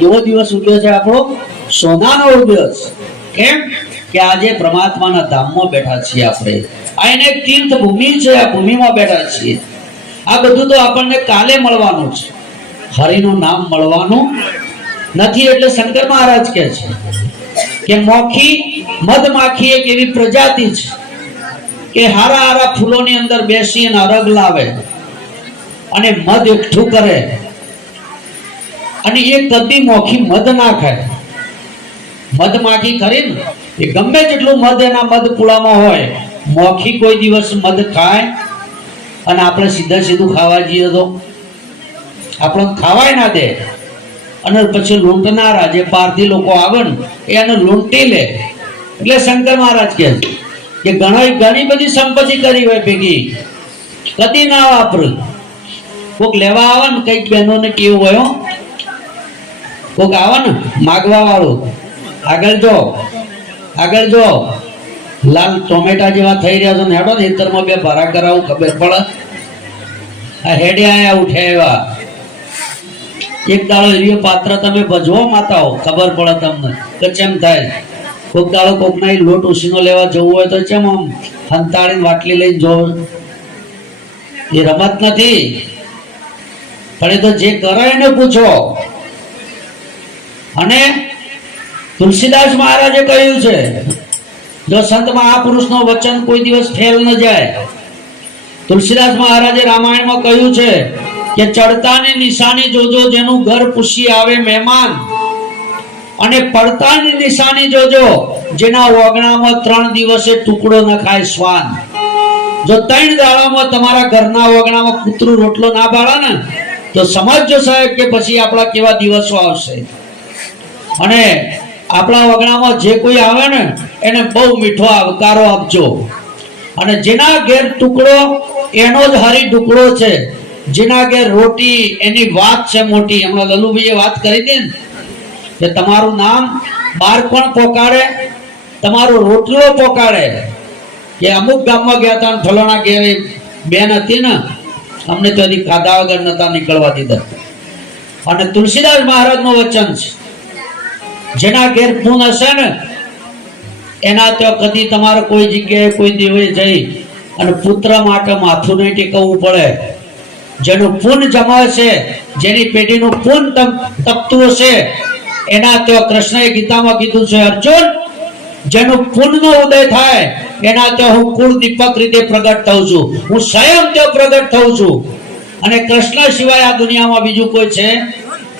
એવો દિવસ ઉગ્યો છે આપણો સોનાનો ઉગ્યો છે. કેમ કે આજે પરમાત્માના ધામમાં બેઠા છીએ આપણે. આ એને તીર્થ ભૂમિ છે, આ ભૂમિમાં બેઠા છીએ. આ બધું તો આપણને કાલે મળવાનું છે, હરિનું નામ મળવાનું નથી. એટલે શંકર મહારાજ કહે છે કે મોખી મધમાખી એક એવી પ્રજાતિ છે કે હારા હારા ફૂલોની અંદર બેસીને અરગ લાવે અને મધ એકઠું કરે અને એ કદી મોખી મધ ના ખાય. મધ માખી ખરી ને, એ ગમે તેટલું મધ એના મધ પુડામાં હોય, મોખી કોઈ દિવસ મધ ખાય? અને આપણે સીધા સીધું ખાવા જઈએ તો આપણે ખાવાય ના દે. અને પછી લૂંટનારા જે પારધી લોકો આવે ને એને લૂંટી લે. એટલે શંકર મહારાજ કહે કે ઘણી બધી સંપત્તિ કરી હોય ભેગી, કદી ના વાપર. કોક લેવા આવે ને, કઈક બહેનોને કેવું હોય, કોક આવે ને માગવા વાળું, આગળ જો લાલ ટોમેટા જેવા થઈ રહ્યા છો ને, હેડો ને ખેતરમાં બે ભરા કરાવું, ખબર પડે. આ હેડે આયા ઉઠ્યા એવા એક દાડો એરિયો પાત્ર તમે ભજવો માતાઓ, ખબર પડે તમને કે ચેમ થાય. કોક દાડો કોકના લોટ ઉસીનો લેવા જવું હોય તો ચેમ આમ હંતાડીને વાટલી લઈને જોવું? એ રમત નથી. પણ એ તો જે કરે એને પૂછો. અને તુલસીદાસ મહારાજે કહ્યું છે, જો સંત મહાપુરુષનો વચન કોઈ દિવસ ફેલ ન જાય. તુલસીદાસ મહારાજે રામાયણમાં કહ્યું છે કે ચડતાની નિશાની જોજો, જેનું ઘર પૂછી આવે મહેમાન. અને પડતાની નિશાની જોજો, જેના ઓગણામાં 3 દિવસે ટુકડો ન ખાય શ્વાન. જો 3 દાડામાં તમારા ઘરના ઓગણામાં કૂતરું રોટલો ના બાળે ને, તો સમજજો સાહેબ કે પછી આપણા કેવા દિવસો આવશે. અને આપણા વગણામાં જે કોઈ આવે ને એને બહુ મીઠો આવકારો આપજો. અને જેના ઘેર ટુકડો એનો જ હરી ટુકડો છે, જેના ઘેર રોટી એની વાત છે મોટી. હમણાં લલુભાઈએ વાત કરી હતી ને કે તમારું નામ બાર કોણ પોકાડે? તમારો રોટલો પોકાડે. કે અમુક ગામમાં ગયા હતા, ફલાણા ઘેર બેન હતી ને, અમને તો હજી ખાધા વગર નતા નીકળવા દીધા. અને તુલસીદાસ મહારાજ નું વચન છે, જેના ઘેર પૂન હશે ને એના તો કદી તમારે કોઈ જગ્યાએ કોઈ દેવે જઈ અને પુત્ર માટે માથું નહીં ટેકવવું પડે. જેનું પૂન જમાવે છે, જેની પેઢીનું પૂન તપતું હશે, એના તો કૃષ્ણએ ગીતામાં કીધું છે, અર્જુન જેનું પુણ્યનો ઉદય થાય એના તો હું કુળ દીપક રીતે પ્રગટ થઉં છું, હું સ્વયં તો પ્રગટ થઉં છું. અને કૃષ્ણ સિવાય આ દુનિયામાં બીજું કોઈ છે?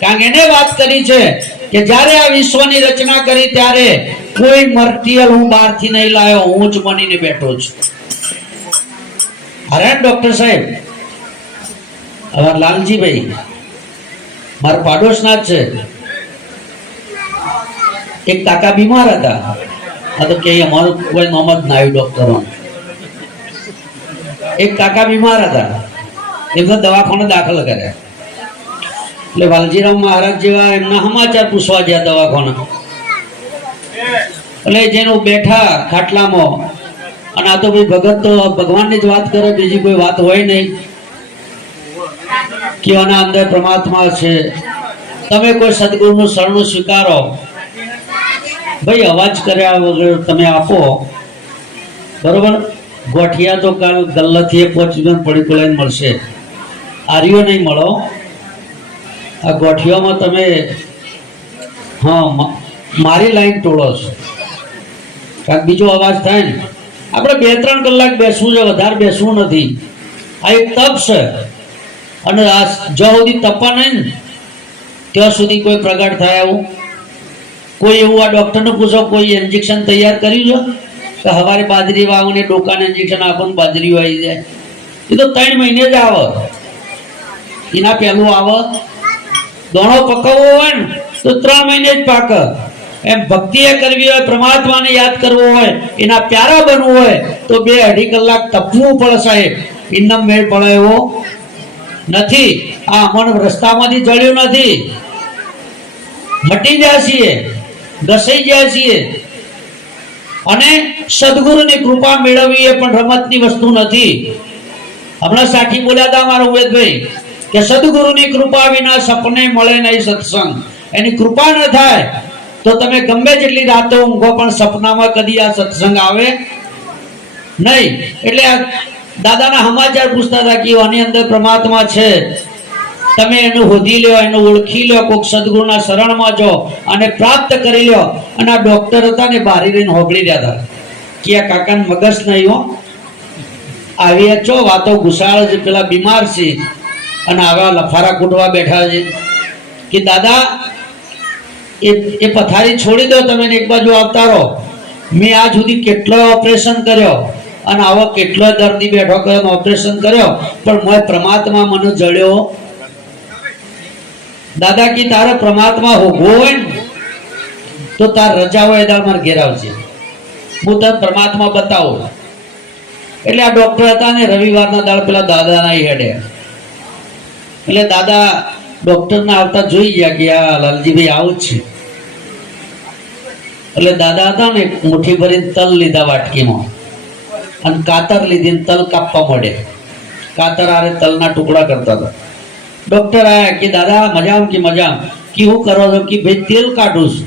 કારણ કે એને વાત કરી છે કે જ્યારે આ વિશ્વની રચના કરી ત્યારે કોઈ મટીરિયલ હું બહારથી નહીં લાવ્યો, હું જ બનીને બેઠો છું. અરે ડોક્ટર સાહેબ, હવે લાલજીભાઈ મારા પાડોશના જ છે, એક કાકા બીમાર હતા. આ તો કે અમારું કોઈ નામ જ ના આવ્યું ડોક્ટરો. એક કાકા બીમાર હતા, એમને દવાખાને દાખલ કર્યા. એટલે વાલજીરામ મહારાજ જેવા એમના સમાચાર પૂછવા ગયા દવાખાને. એટલે જેનું બેઠા ખાટલામાં, અને આ તો ભાઈ ભગત તો ભગવાનની જ વાત કરે, બીજી કોઈ વાત હોય નહીં. કે આના અંદર પરમાત્મા છે, તમે કોઈ સદગુરુનું શરણું સ્વીકારો. ભાઈ અવાજ કર્યા વગર તમે આપો, બરોબર? ગોઠિયા તો કાલ ગલ્લાથી 5 પડીકો લઈને મળશે, આર્યો નહીં મળો. આ ગોઠિયામાં તમે મારી લાઈન તોડો છો. કારણ બીજો અવાજ થાય ને, આપણે 2-3 કલાક બેસવું છે, વધારે બેસવું નથી. આ એક તપ છે. અને આ જ્યાં સુધી તપા નહીં ને ત્યાં સુધી કોઈ પ્રગટ થાય એવું કોઈ એવું? આ ડોક્ટરને પૂછો, કોઈ ઇન્જેક્શન તૈયાર કર્યું છે કે સવારે બાજરી વાવને ડોકાને ઇન્જેક્શન આપો ને બાજરી આવી જાય? એ તો 3 મહિને જ આવે. એના પહેલું આવે. દોણો પકવવો હોય ને તો 3 મહિને જ પાકે. એમ ભક્તિ કરવી હોય, પરમાત્માને યાદ કરવો હોય, એના પ્યારા બનવું હોય તો 2-2.5 કલાક તપવું પડે સાહેબ. ઇન્નમ મેળ પડે એવો નથી. આ અમને રસ્તામાંથી જળ્યું નથી, મટી ગયા છીએ, ઘસાઈ ગયા છીએ. અને સદગુરુની કૃપા મેળવવી એ પણ રમતની વસ્તુ નથી. હમણાં સાથી બોલ્યા હતા મારા ઉમેદભાઈ કે સદગુરુની કૃપા વિના સપને મળે નહીં સત્સંગ. એની કૃપા ન થાય તો તમે ગમે જેટલી રાતો ઊંઘો પણ સપનામાં કદી આ સત્સંગ આવે નહીં. એટલે આ દાદાના સમાચાર પૂછતા હતા કે આની અંદર પરમાત્મા છે, તમે એનું શોધી લો, એનું ઓળખી લો, કોઈક સદગુરુના શરણમાં જો અને પ્રાપ્ત કરી લો. અને આ ડોક્ટર હતા ને બારી રહીને હોબળી રહ્યા હતા કે આ કાકાને મગજ નહીં હો, આવી ચો વાતો ઘુસાળ છે, પેલા બીમાર છે અને આવા લફારા કૂટવા બેઠા છે. કે દાદા એ પથારી છોડી દો, તમે એક બાજુ આવતા રહો. મેં આજ સુધી કેટલો ઓપરેશન કર્યો અને આવો કેટલો દર્દી બેઠો કર્યો, ઓપરેશન કર્યો, પણ મોય પ્રમાત્મા મને જડ્યો. દાદા કી તારે પ્રમાત્મા હોગવો હોય ને તો તાર રજા હોય દાળ મારે ઘેર આવજે, હું તને પ્રમાત્મા બતાવું. એટલે આ ડોક્ટર હતા ને રવિવારના દાળ પેલા દાદાના હેડે, એટલે દાદા ડોક્ટર ના આવતા જોઈ ગયા કે આ લાલજીભાઈ આવું જ છે. એટલે દાદા હતા ને મુઠ્ઠી ભરીને તલ લીધા વાટકીમાં અને કાતર લીધી, તલ કાપવા મળે. કાતર આરે તલના ટુકડા કરતા હતા. ડોક્ટર આયા કે દાદા મજામ કે મજામ, કે હું કરો છો? કે ભાઈ તેલ કાઢું છું.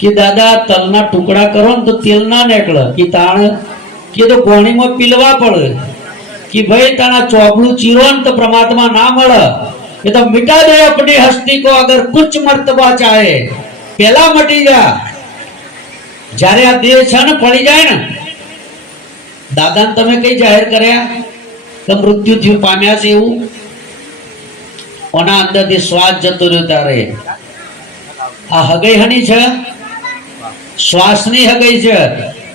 કે દાદા તલના ટુકડા કરો ને તો તેલ ના નીકળે. કે તાણ કે તો ગોણીમાં પીલવા પડે. કે ભાઈ તારા ચોપડું ચીરો ને તો પરમાત્મા ના મળે. એ તો મિટા દે अपनी हस्ती को अगर कुछ मर्तबा चाहे, પેલા મટી જા. જ્યારે આ દેહ છે ને પડી જાય ને, દાદાને તમે કઈ જાહેર કર્યા કે મૃત્યુ થયું પામ્યા છે એવું? ઓના અંદરથી શ્વાસ જતો રહ્યો ત્યારે આ હગઈ હની છે, શ્વાસની હગઈ છે.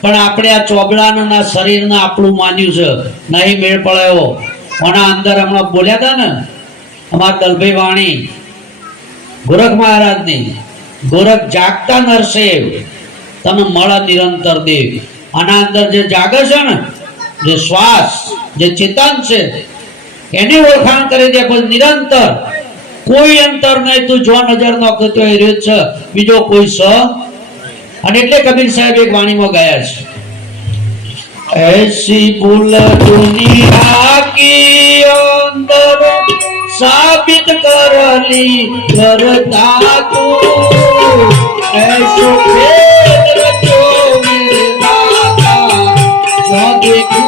પણ આપણે આ ચોબડાના શરીરના આપણું માન્યું છે, નહીં મેળ પડ્યો. ઓના અંદર હમણાં બોલ્યા હતા ને અમારા દલભાઈ વાણી ગોરખ મહારાજની, ગોરખ જાગતા નરસેવ તમે મળા નિરંતર દેવ. આના અંદર જે જાગે છે ને, જે શ્વાસ, જે ચેતન છે, એની ઓળખાણ કરી દે. પણ નિરંતર કોઈ અંતર નહીં, તું જો નજર નો કરતો એ રહ્યો છે, બીજો કોઈ સ. અને એટલે કબીર સાહેબ એક વાણીમાં ગયા છે, ऐसी भूल दुनिया की अंदर साबित करली करता तू, ऐसो भेद रचो मेरे दाता, जो देखूं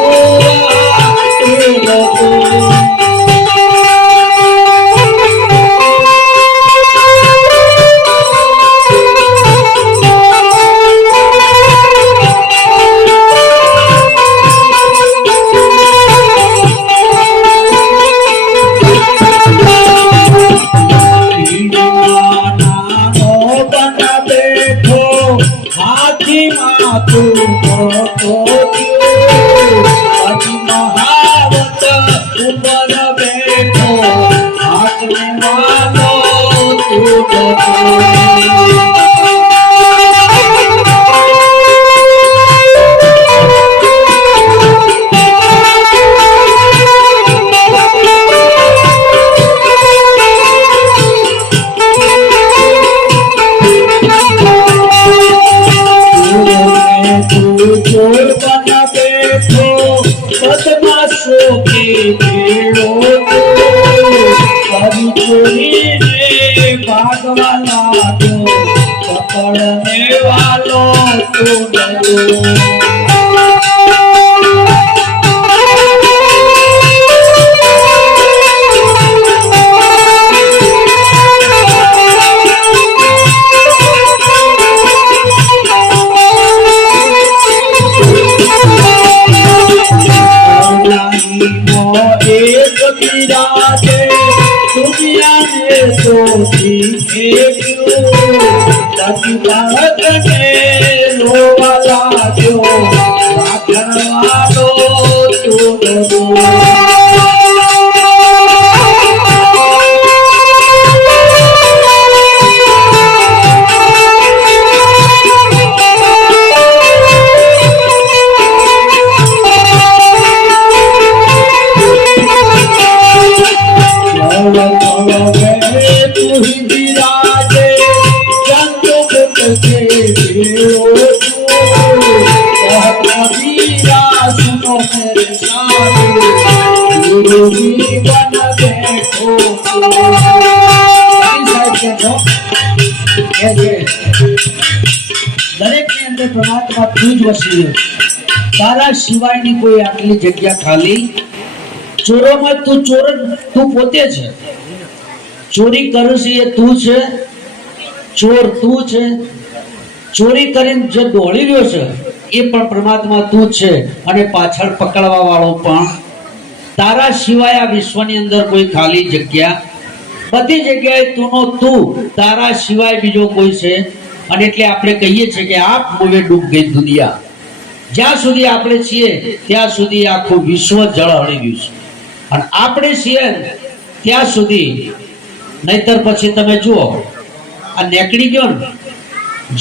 તારા સિવાયની કોઈ આટલી જગ્યા ખાલી. ચોરોમાં તું ચોર, તું પોતે છે. ચોરી કરું છે એ તું છે, ચોર તું છે. ચોરી કરીને જે દોડી રહ્યો છે એ પણ પરમાત્મા તું છે, અને પાછળ પકડવા વાળો પણ. તારા સિવાય આ વિશ્વની અંદર કોઈ ખાલી જગ્યા બધી જગ્યાએ તુંનો તું, તારા સિવાય બીજો કોઈ છે? અને એટલે આપણે કહીએ છીએ કે આપ મોવે ડૂબ ગઈ દુનિયા. જ્યાં સુધી આપણે છીએ ત્યાં સુધી આખું વિશ્વ જળ હળી ગયું છે, અને આપણે છીએ ત્યાં સુધી. નહીતર પછી તમે જુઓ, આ નેકડી ગયો ને,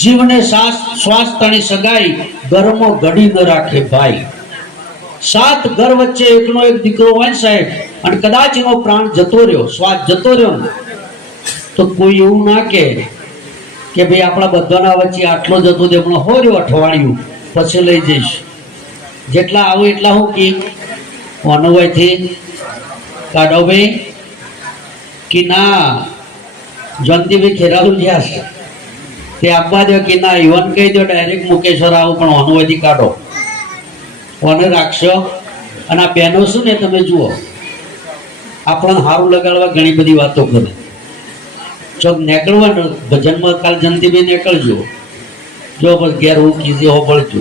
જીવને શ્વાસ તણી સગાઈ, ઘરમાં ઘડી ન રાખે ભાઈ. 7 ઘર વચ્ચે એકનો એક દીકરો હોય સાહેબ, અને કદાચ એનો પ્રાણ જતો રહ્યો, શ્વાસ જતો રહ્યો ને, તો કોઈ એવું ના કે ભાઈ આપણા બધાના વચ્ચે આટલો જતો દે, હમણાં હો રહ્યો અઠવાડિયું પછી લઈ જઈશ. જેટલા આવું એટલા હું કી અનુભવથી કાઢો ભાઈ કે ના. જયંતિભાઈ ખેરાલુ જ્યાં તે આપવા દો કે ના, યુવાન કહી દો ડાયરેક્ટ મુકેશ્વર આવું, પણ અનુભવથી કાઢો, કોને રાખશો? અને આ બહેનો શું ને, તમે જુઓ આપણને સારું લગાડવા ઘણી બધી વાતો કરે. ચોક નીકળવાનું ભજનમાં કાલ જયંતિભાઈ નીકળજો, જો બસ ઘેર હું કીધી હો પડજો.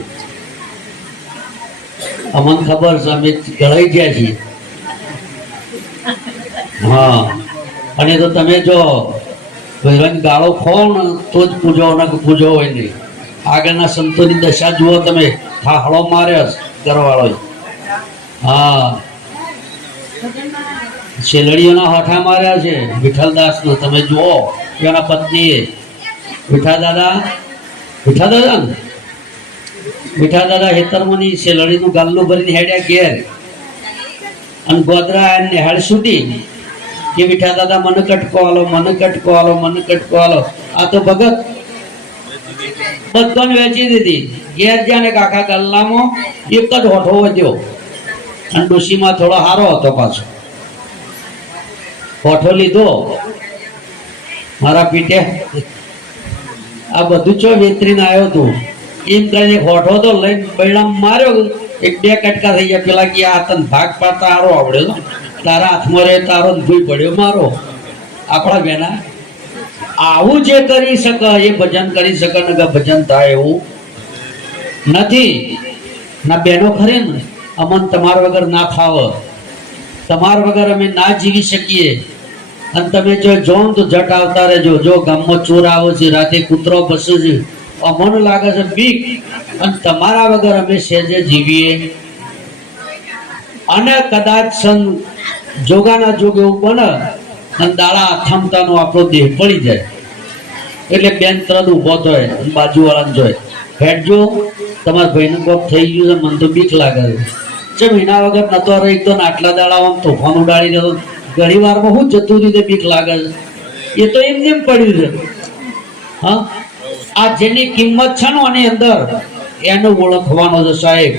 અમને ખબર છે, અમે ગળાઈ ગયા છીએ. હા, અને તો તમે જો ભગવાન ગાળો ખો ને તો જ પૂજો, ને પૂજો હોય નહીં. આગળના સંતોની દશા જુઓ તમે, થાહળો માર્યો કરવાળો. હા, શેલડીઓના હોઠા માર્યા છે વિઠ્ઠલદાસ નો. તમે જુઓ એના પત્નીએ વિઠા દાદા હેતરમની શેલડીનું ગાલ્લું ભરીને હેડ્યા ઘેર, અને ગોદરા એને હેડ છૂટી કે વિઠા દાદા મને કટકો આલો, મને કટકો આલો, મને કટકો આલો. આ તો ભગત બધાને વેચી દીધી. ઘેર જ્યાં ને કાકા ગલ્લામાં એક જ હોઠો વધ્યો, અને ડોશીમાં થોડો હારો હતો પાછો. હોઠો લીધો મારા પીઠે, આ બધું ચો વેતરીને આવ્યો તું એમ કરીને હોઠો તો લઈને બૈડામ માર્યો. 1-2 કટકા થઈ ગયા. પેલા કે આ તને ભાગ પાડતા હારો આવડ્યો, તારા હાથમાં રહે તારો ધોઈ પડ્યો મારો. આપણા બેના આવું જે કરી શકે એ ભજન કરી શકે, ને ભજન થાય એવું નથી. ના બેનો ખરે ને, અમન તમારા વગર ના થાવ, તમારા વગર અમે ના જીવી શકીએ. અને તમે જો જોન તો જટ આવતા રહેજો. જો ગામમાં ચોર આવો છે, રાતે કૂતરો બસે છે, અમને લાગે છે બીક, અને તમારા વગર અમે સહેજે જીવીએ. અને કદાચ જોગાના જોગ એવું બને અને દાડા અથમતાનો આપણો દેહ પડી જાય, એટલે બેન તરત ઉભો થાય, બાજુવાળાને જોઈ હેડજો તમારા ભાઈને કોક થઈ ગયું છે, મને તો બીક લાગે છે. મહિના વગર નતો રહી તો આટલા દાડા આમ તોફાન ઉડાડી દેતો, ઘણી વારમાં હું જતું રીતે બીક લાગે છે. એ તો એમને એમ પડ્યું છે. હા, આ જેની કિંમત છે ને આની અંદર, એને ઓળખવાનો છે સાહેબ.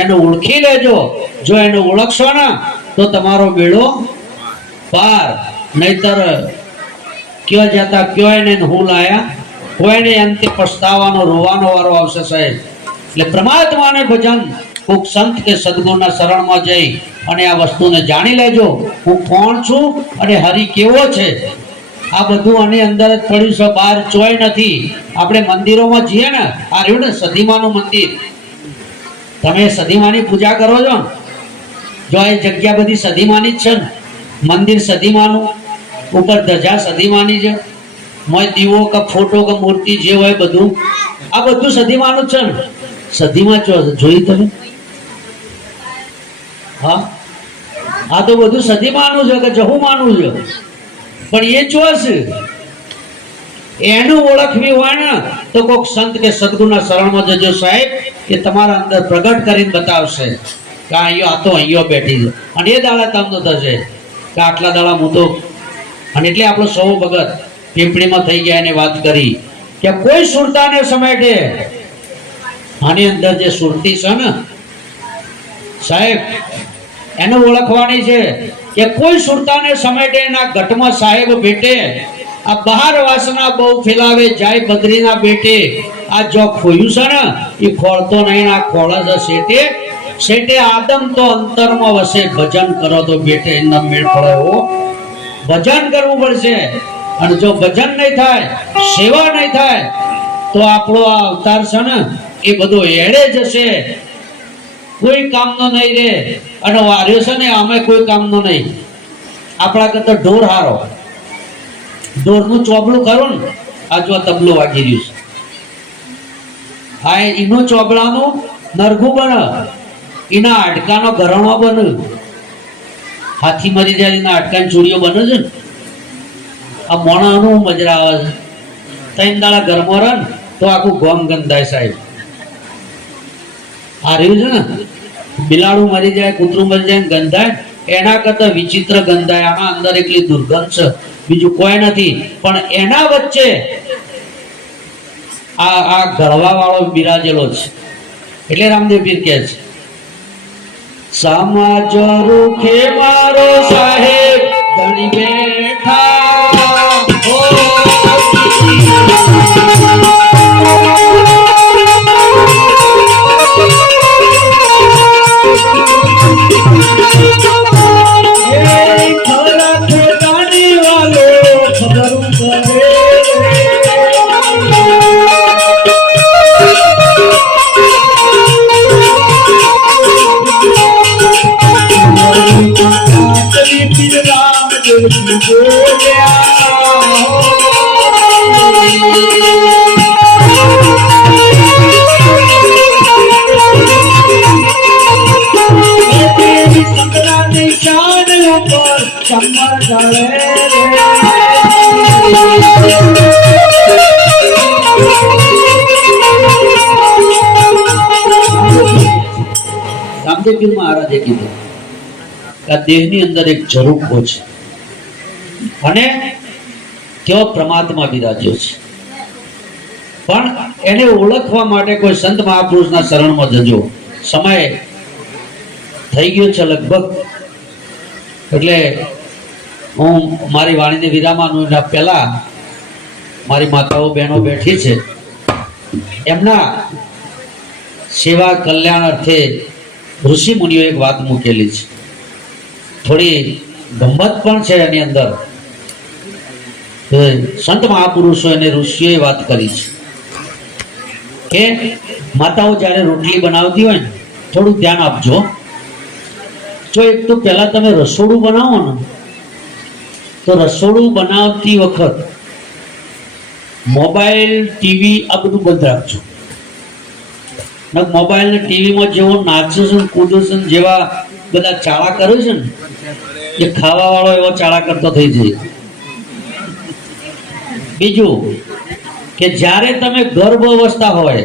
એને ઓળખી લેજો. જો એને ઓળખશો ને તો તમારો બેડો પાર. નહીતર કયો જતા કયો એને હું લાયા, કોઈને અંતે પસ્તાવાનો રોવાનો વારો આવશે સાહેબ. એટલે પરમાત્માને ભજન, કોક સંત કે સદગુરુના શરણમાં જઈ અને આ વસ્તુને જાણી લેજો, હું કોણ છું અને હરિ કેવો છે. આ બધું આની અંદર જ પડ્યું છે, બહાર ચોય નથી. આપણે મંદિરોમાં જઈએ ને, આ રહ્યું ને સદીમાનું મંદિર, તમે સદીમાની પૂજા કરો છો ને, જો એ જગ્યા બધી સદીમાની જ છે ને, મંદિર સદીમાનું, ઉપર ધજા સદીમાની છે, મોય દીવો કે ફોટો કે મૂર્તિ જે હોય બધું, આ બધું સદીમાનું જ છે ને. સદીમાં જોઈ તમે? હા, આ તો બધું સદીમાનું છે કે જહુમાનું છે, પણ એ ચોસ એનું ઓળખવી હોય ને તો કોઈક સંત કે સદગુરુના શરણમાં જજો સાહેબ, કે તમારા અંદર પ્રગટ કરીને બતાવશે કે અહીંયા તો અહીંયા બેઠી છે. અને એ દાડા તમને થશે કે આટલા દાડા હું તો. અને એટલે આપણો સૌ ભગત પીપળીમાં થઈ ગયા એને વાત કરી કે કોઈ સુરતાને સમેટે. આની અંદર જે સુરતી છે ને સાહેબ, એને ઓળખવાની છે કે કોઈ સુરતાને સમેટે ના ઘટમાં સાહેબ ભેટે. આ બહાર વાસના બહુ ફેલાવે જાય બદ્રીના બેટે. આ જો ખોયું છે ને એ ખોળતો નહીં, આ ખોળે છે શેટે શેટે. આદમ તો અંતરમાં વસે, ભજન કરો તો બેટે ન મેળ પડે. હો, ભજન કરવું પડશે. અને જો ભજન નહીં થાય, સેવા નહીં થાય, તો આપણો આ અવતાર છે ને એ બધો એડે જશે, કોઈ કામનો નહીં રે. અને વાર્યો છે ને અમે કોઈ કામનો નહીં. આપણા કરતા ઢોર હારો. ઢોરનું ચોબલું ખરું ને, આ જો તબલું વાગી રહ્યું છે, હા એનું ચોબલાનું નરગું બને, એના હાડકાનો ઘરણો બને, હાથી મરી જાય એના હાડકાની ચૂડીઓ બને છે ને, આ મોણાનું મજરા આવે છે, ત્રણ દાડા ઘરમાં રહે ને તો આખું ગોમ ગંધાય સાહેબ. આ રહ્યું છે ને, બિલાડું મરી જાય, કૂતરું મરી જાય ગંધાય, એના કરતા વિચિત્ર ગંધાય. આના અંદર એટલી દુર્ગંધ છે બીજું કોઈ નથી. પણ એના વચ્ચે આ ગળવા વાળો બિરાજેલો છે. એટલે રામદેવ પીર કહે છે, સમાજ રૂખે મારો સાહેબ ધણી બેઠા, રામદેવ પીર મહારાજે કીધું કે આ દેહની અંદર એક ઝરૂખો છે અને તેઓ પરમાત્મા બિરાજ્યો છે, પણ એને ઓળખવા માટે કોઈ સંત મહાપુરુષના શરણમાં જજો. સમય થઈ ગયો છે લગભગ, એટલે હું મારી વાણીને વિરામાનું પહેલા મારી માતાઓ બહેનો બેઠી છે, એમના સેવા કલ્યાણ અર્થે ઋષિ મુનિઓ એક વાત મૂકેલી છે. થોડી ગમત પણ છે એની અંદર. સંત મહાપુરુષો અને ઋષિઓએ વાત કરી છે કે માતાઓ જ્યારે રોટલી બનાવતી હોય ને થોડું ધ્યાન આપજો. જો એક તો પહેલા તમે રસોડું બનાવો ને તો રસોડું બનાવતી વખત મોબાઈલ ટીવી આ બધું બંધ રાખજો. મોબાઈલ ને ટીવીમાં જેવો નાચે છે કૂદે છે જેવા બધા ચાળા કરે છે ને એ ખાવા વાળો એવો ચાળા કરતો થઈ જાય. બીજું કે જ્યારે તમે ગર્ભ અવસ્થા હોય,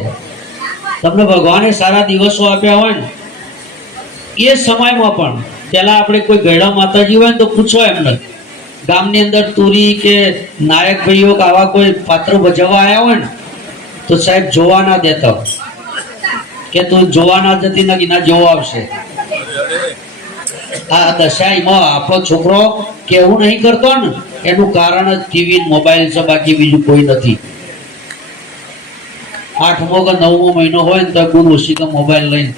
તમને ભગવાને સારા દિવસો આપ્યા હોય ને એ સમયમાં પણ પેલા આપણે કોઈ ગયડા માતાજી હોય ને તો પૂછો એમને, ગામની અંદર તુરી કે નાયક ભાઈઓ કે આવા કોઈ પાત્ર ભજવવા આવ્યા હોય ને તો સાહેબ જોવા ના દેતા કે તું જોવા ના જતી નથી ના જોવો આવશે. આ દશાઈમાં આપણો છોકરો કેવું નહીં કરતો ને એનું કારણ જ ટીવી મોબાઈલ છે, બાકી બીજું કોઈ નથી. 8મો કે 9મો મહિનો હોય ને તો ગુરુ ઓછી મોબાઈલ લઈને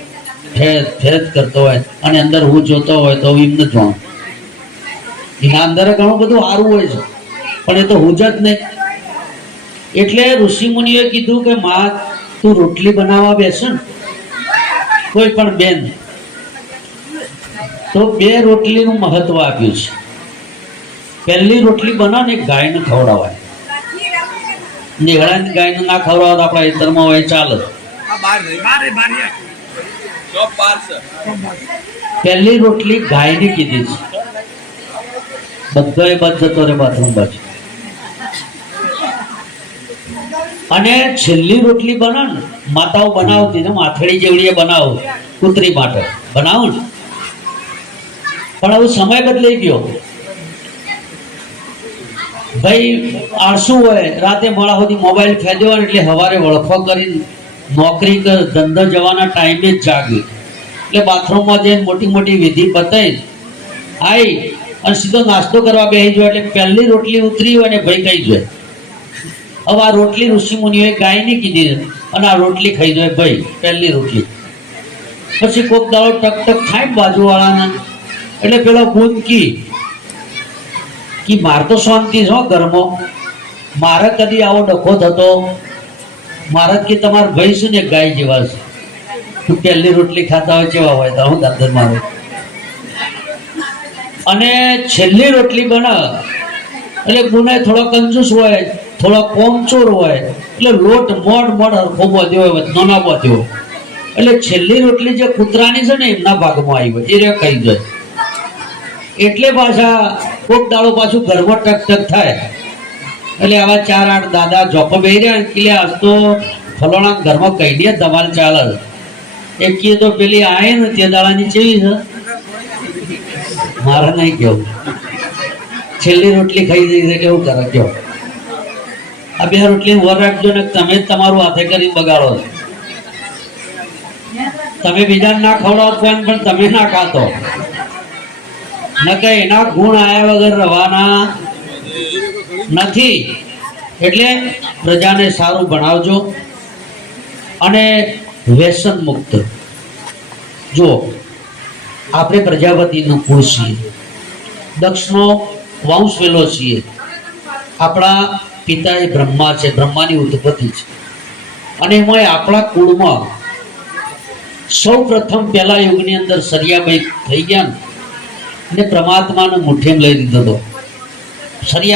ફેર કરતો હોય અને અંદર હું જોતો હોય તો એમને જોવાનું. એના અંદર ઘણું બધું સારું હોય છે પણ એ તો હું જ નહીં. એટલે ઋષિ મુનિએ કીધું કે માં તું રોટલી બનાવવા બેસે ને કોઈ પણ બેન તો 2 રોટલીનું મહત્વ આપ્યું છે. પહેલી રોટલી બનાવ ને ગાયને ખવડાવાય, નિહળાની ગાયને ના ખવડાવો તો આપણા ખેતરમાં હોય ચાલે. પહેલી રોટલી ગાયની કીધી છે. બધાએ બધ જતો રે બાથરૂમ બાજુ. અને છેલ્લી રોટલી બનાવ ને માતાઓ બનાવતી ને માથડી જેવડીએ બનાવો કૂતરી માટે બનાવો ને, પણ હવે સમય બદલાઈ ગયો. ભાઈ આળસુ હોય, રાતે મોડા સુધી મોબાઈલ ફેંદ્યો એટલે સવારે વળખો કરીને નોકરી કે ધંધો જવાના ટાઈમે જ જાગે એટલે બાથરૂમમાં જઈને મોટી મોટી વિધિ પતાઈ આવી અને સીધો નાસ્તો કરવા બેસી જાય એટલે પહેલી રોટલી ઉતરી હોય ને ભાઈ ખાઈ જાય. હવે આ રોટલી ઋષિ મુનિઓએ ગાયની કીધી અને આ રોટલી ખાઈ જાય ભાઈ પહેલી રોટલી. પછી કોક દાડો ટક ટક થાય બાજુવાળાને એટલે પેલો ગુણ કી માર તો શાંતિ છો ઘરમાં, મારે કદી આવો ડખો થતો, મારે કે તમારા ભાઈ છે ને ગાય જેવા છે, તું પહેલી રોટલી ખાતા હોય કેવા હોય તો હું દાદર મારો. અને છેલ્લી રોટલી બનાવ એટલે ગુને થોડો કંજૂસ હોય, થોડો કોમચોર હોય, એટલે લોટ મોડ હરખો બાંધ્યો હોય, વચનો ના બાંધ્યો, એટલે છેલ્લી રોટલી જે કૂતરાની છે ને એમના ભાગમાં આવી હોય એ રે ખાઈ જાય. એટલે પાછા કોક દાડો પાછું ઘરમાં ટક ટક થાય. એટલે આવા 4-8 દાદા જોકો બેહી રહ્યા એટલે આજ તો ફલોણા ઘરમાં કહી દે ધમાલ ચાલે. એક કીએ તો પેલી આય ને તે દાડાની ચેવી છે મારે નહીં કેવું, છેલ્લી રોટલી ખાઈ જઈ છે કેવું કરે કયો. આ 2 રોટલી વર રાખજો ને તમે જ તમારું હાથે કરી બગાડો. તમે બીજાને ના ખવડાવો પણ તમે ના ખાતો ન કે એના ગુણ આયા વગર રવાના નથી. એટલે પ્રજાને સારું ભણાવજો અને વ્યસન મુક્ત. જો આપણે પ્રજાપતિનું કુળ છીએ, દક્ષનો વંશ વેલો છીએ. આપણા પિતા એ બ્રહ્મા છે, બ્રહ્માની ઉત્પત્તિ છે. અને એમાં આપણા કુળમાં સૌ પ્રથમ પહેલા યુગની અંદર સરિયાભાઈ થઈ ગયા ને પરમાત્માને મુઠ્ઠીમાં લઈ લીધો હતો. સરિયા